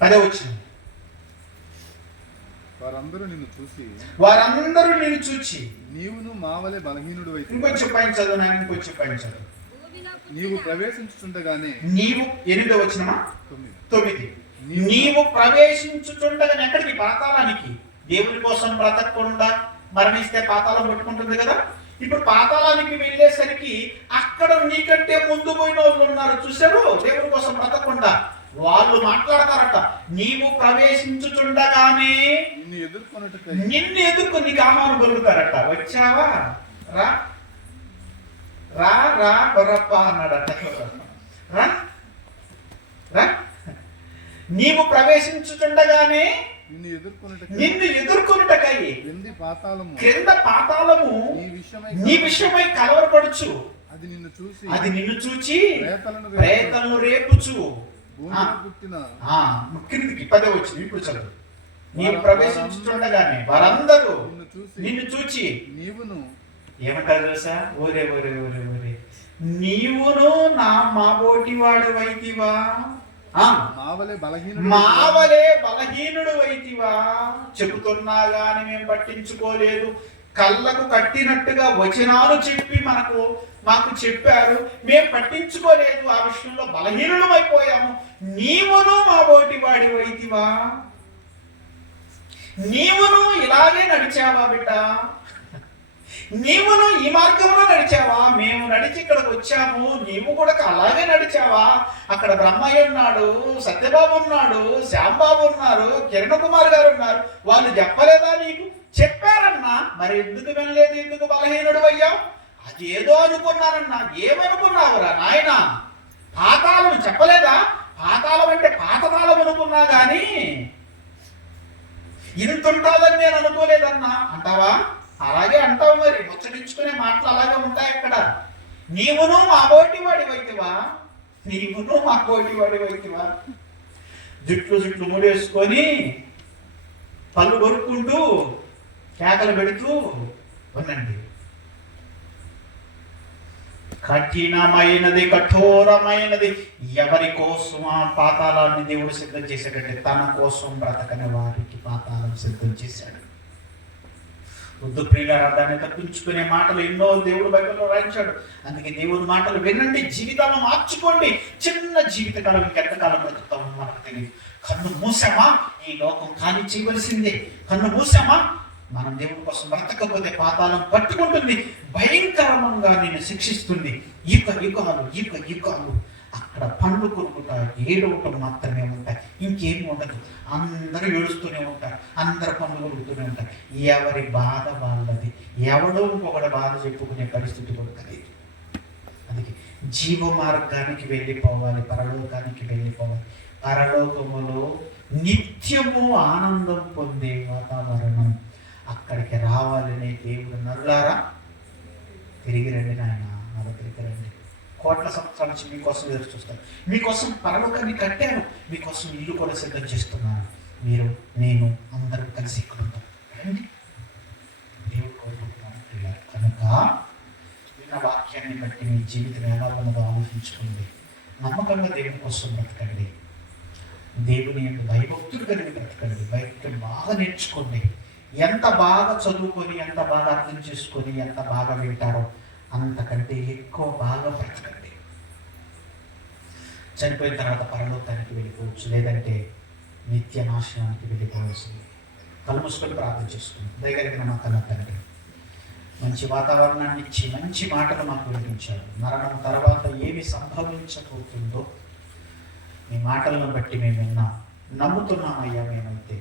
10వ వచనం. వారందరూ నిన్ను చూచి నీవును మావలే బలహీనుడు అయితే. ఇంకొంచెం పైన చదువు నాయన, ఇంకొంచెం పైన చదువు. నీవు ప్రవేశించుచుండగానే 8వ వచనమా? 9. నీవు ప్రవేశించుచుండగానే ఎక్కడికి? పాతాళానికి. దేవుని కోసం బ్రతకకుండా మరణిస్తే పాతాళం పట్టుకుంటుంది కదా. ఇప్పుడు పాతాళానికి వెళ్ళేసరికి అక్కడ నీకంటే ముందు పోయిన వాళ్ళు ఉన్నారు, చూశారు? దేవుని కోసం బ్రతకకుండా వాళ్ళు మాట్లాడతారట, నీవు ప్రవేశించుచుండగానే నిన్ను ఎదుర్కొని నీకు ఆహ్వానం పలుకుతారట. వచ్చావా? రా రా రా కొరప్ప అన్నాడట. రా రా, నీవు ప్రవేశించుచుండగానే నిన్ను ఎదుర్కొనుటకై క్రింద పాతాళము నీ విషయమై కలవరపడుచు, అది నిన్ను చూచి ప్రేతలను రేపుచు. కిందికి 10వ వచనం ఇప్పుడు చదువు. నీవు ప్రవేశించుచుండగానే వారందరూ నిన్ను చూచి ఏమంటారు తెలుసా? ఓరే ఓరే ఓరే ఓరే, నీవును నా మాబోటి వాడు వైతివా, మావలే బలహీనుడు వైతివా. చెబుతున్నా గాని మేము పట్టించుకోలేదు. కళ్ళకు కట్టినట్టుగా వచనాలు చెప్పి మాకు చెప్పారు, మేము పట్టించుకోలేదు. ఆ విషయంలో బలహీనులం అయిపోయాము. నీవును మా బోటి వాడి వైతివా, నీవును ఇలాగే నడిచావా బిడ్డ? నీవును ఈ మార్గంలో నడిచావా? మేము నడిచి ఇక్కడికి వచ్చాము, నీవు కూడా అలాగే నడిచావా? అక్కడ బ్రహ్మయ్య ఉన్నాడు, సత్యబాబు ఉన్నాడు, శ్యాంబాబు ఉన్నారు, కిరణ్ కుమార్ గారు ఉన్నారు. వాళ్ళు చెప్పలేదా నీకు? చెప్పారన్నా. మరి ఎందుకు వినలేదు? ఎందుకు బలహీనుడు అయ్యావు? అది ఏదో అనుకున్నానన్నా. ఏమనుకున్నావురా నాయన? పాతాళం చెప్పలేదా? పాతాళం అంటే పాతకాలం అనుకున్నా గాని ఇంత ఉంటుందని నేను అనుకోలేదన్నా అంటావా? అలాగే అంటావు. మరి ముచ్చరించుకునే మాటలు అలాగే ఉంటాయి అక్కడ. నీవును మా బోటి వాడి వైతివా? నీవును మా బోటి వాడి వైతివా? జుట్లు ముడేసుకొని పళ్ళు కొరుక్కుంటూ కేకలు పెడుతూ ఉండండి. కఠినమైనది, కఠోరమైనది. ఎవరి కోసం ఆ పాతాళాన్ని దేవుడు సిద్ధం చేశాడంటే తన కోసం బ్రతకని వారికి పాతాళం సిద్ధం చేశాడు. వృద్ధు ప్రియులారా, దాన్ని తప్పించుకునే మాటలు ఎన్నో దేవుడు బైబిల్లో రాయించాడు. అందుకే దేవుడి మాటలు వినండి, జీవితాలను మార్చుకోండి. చిన్న జీవితకాలం ఇంకెంతకాలం బ్రతుకుతామో మనకు తెలియదు. కన్ను మూసామా ఈ లోకం ఖాళీ చేయవలసిందే. కన్ను మూసామా మనం దేవుడి కోసం బ్రతకపోతే పాతాళం పట్టుకుంటుంది, భయంకరంగా నేను శిక్షిస్తుంది. యుగాలు అక్కడ పండ్లు కొరుకుట, ఏడవటం మాత్రమే ఉంటాయి, ఇంకేమి ఉండదు. అందరూ ఏడుస్తూనే ఉంటారు, అందరు పండ్లు కొరుకుతూనే ఉంటారు. ఎవరి బాధ వాళ్ళది. ఎవడో ఇంకొకటి బాధ చెప్పుకునే పరిస్థితి కూడా తెలియదు. అందుకే జీవ మార్గానికి వెళ్ళిపోవాలి, పరలోకానికి వెళ్ళిపోవాలి. పరలోకములో నిత్యము ఆనందం పొందే వాతావరణం, అక్కడికి రావాలనే దేవుడు నల్లారా తిరిగి రండి నాయన, నా దగ్గరికి రండి. కోట్ల సంవత్సరాల నుంచి మీకోసం ఎదురు చూస్తాను. మీకోసం పరలోకాన్ని కట్టాను, మీకోసం ఇల్లు కూడా సిద్ధం చేస్తున్నాను. మీరు నేను అందరూ కలిసి ఇక్కడ ఉంటాం. రండి, దేవుడు కోరుకుంటున్నాను. కనుక విన్న వాక్యాన్ని బట్టి మీ జీవితం ఎలా ఉన్నదో ఆలోచించుకోండి. నమ్మకంగా దేవుని కోసం బ్రతకండి. దేవుని యొక్క భయభక్తులు కలిగి బ్రతకండి. భక్తులు బాగా నేర్చుకోండి. ఎంత బాగా చదువుకొని, ఎంత బాగా అర్థం చేసుకొని, ఎంత బాగా వింటారో అంతకంటే ఎక్కువ బాగా బ్రతకండి. చనిపోయిన తర్వాత పరలోకానికి వెళ్ళిపోవచ్చు, లేదంటే నిత్య నాశనానికి వెళ్ళిపోవాల్సింది. కళ్ళు మూసుకొని ప్రార్థన చేసుకుంది. దయగలిగిన మా కన్న తండ్రి, మంచి వాతావరణాన్ని ఇచ్చి మంచి మాటలు మాకు వినిపించారు. మరణం తర్వాత ఏమి సంభవించబోతుందో మీ మాటలను బట్టి మేము విన్నాం, నమ్ముతున్నామయ్యా. మేమైతే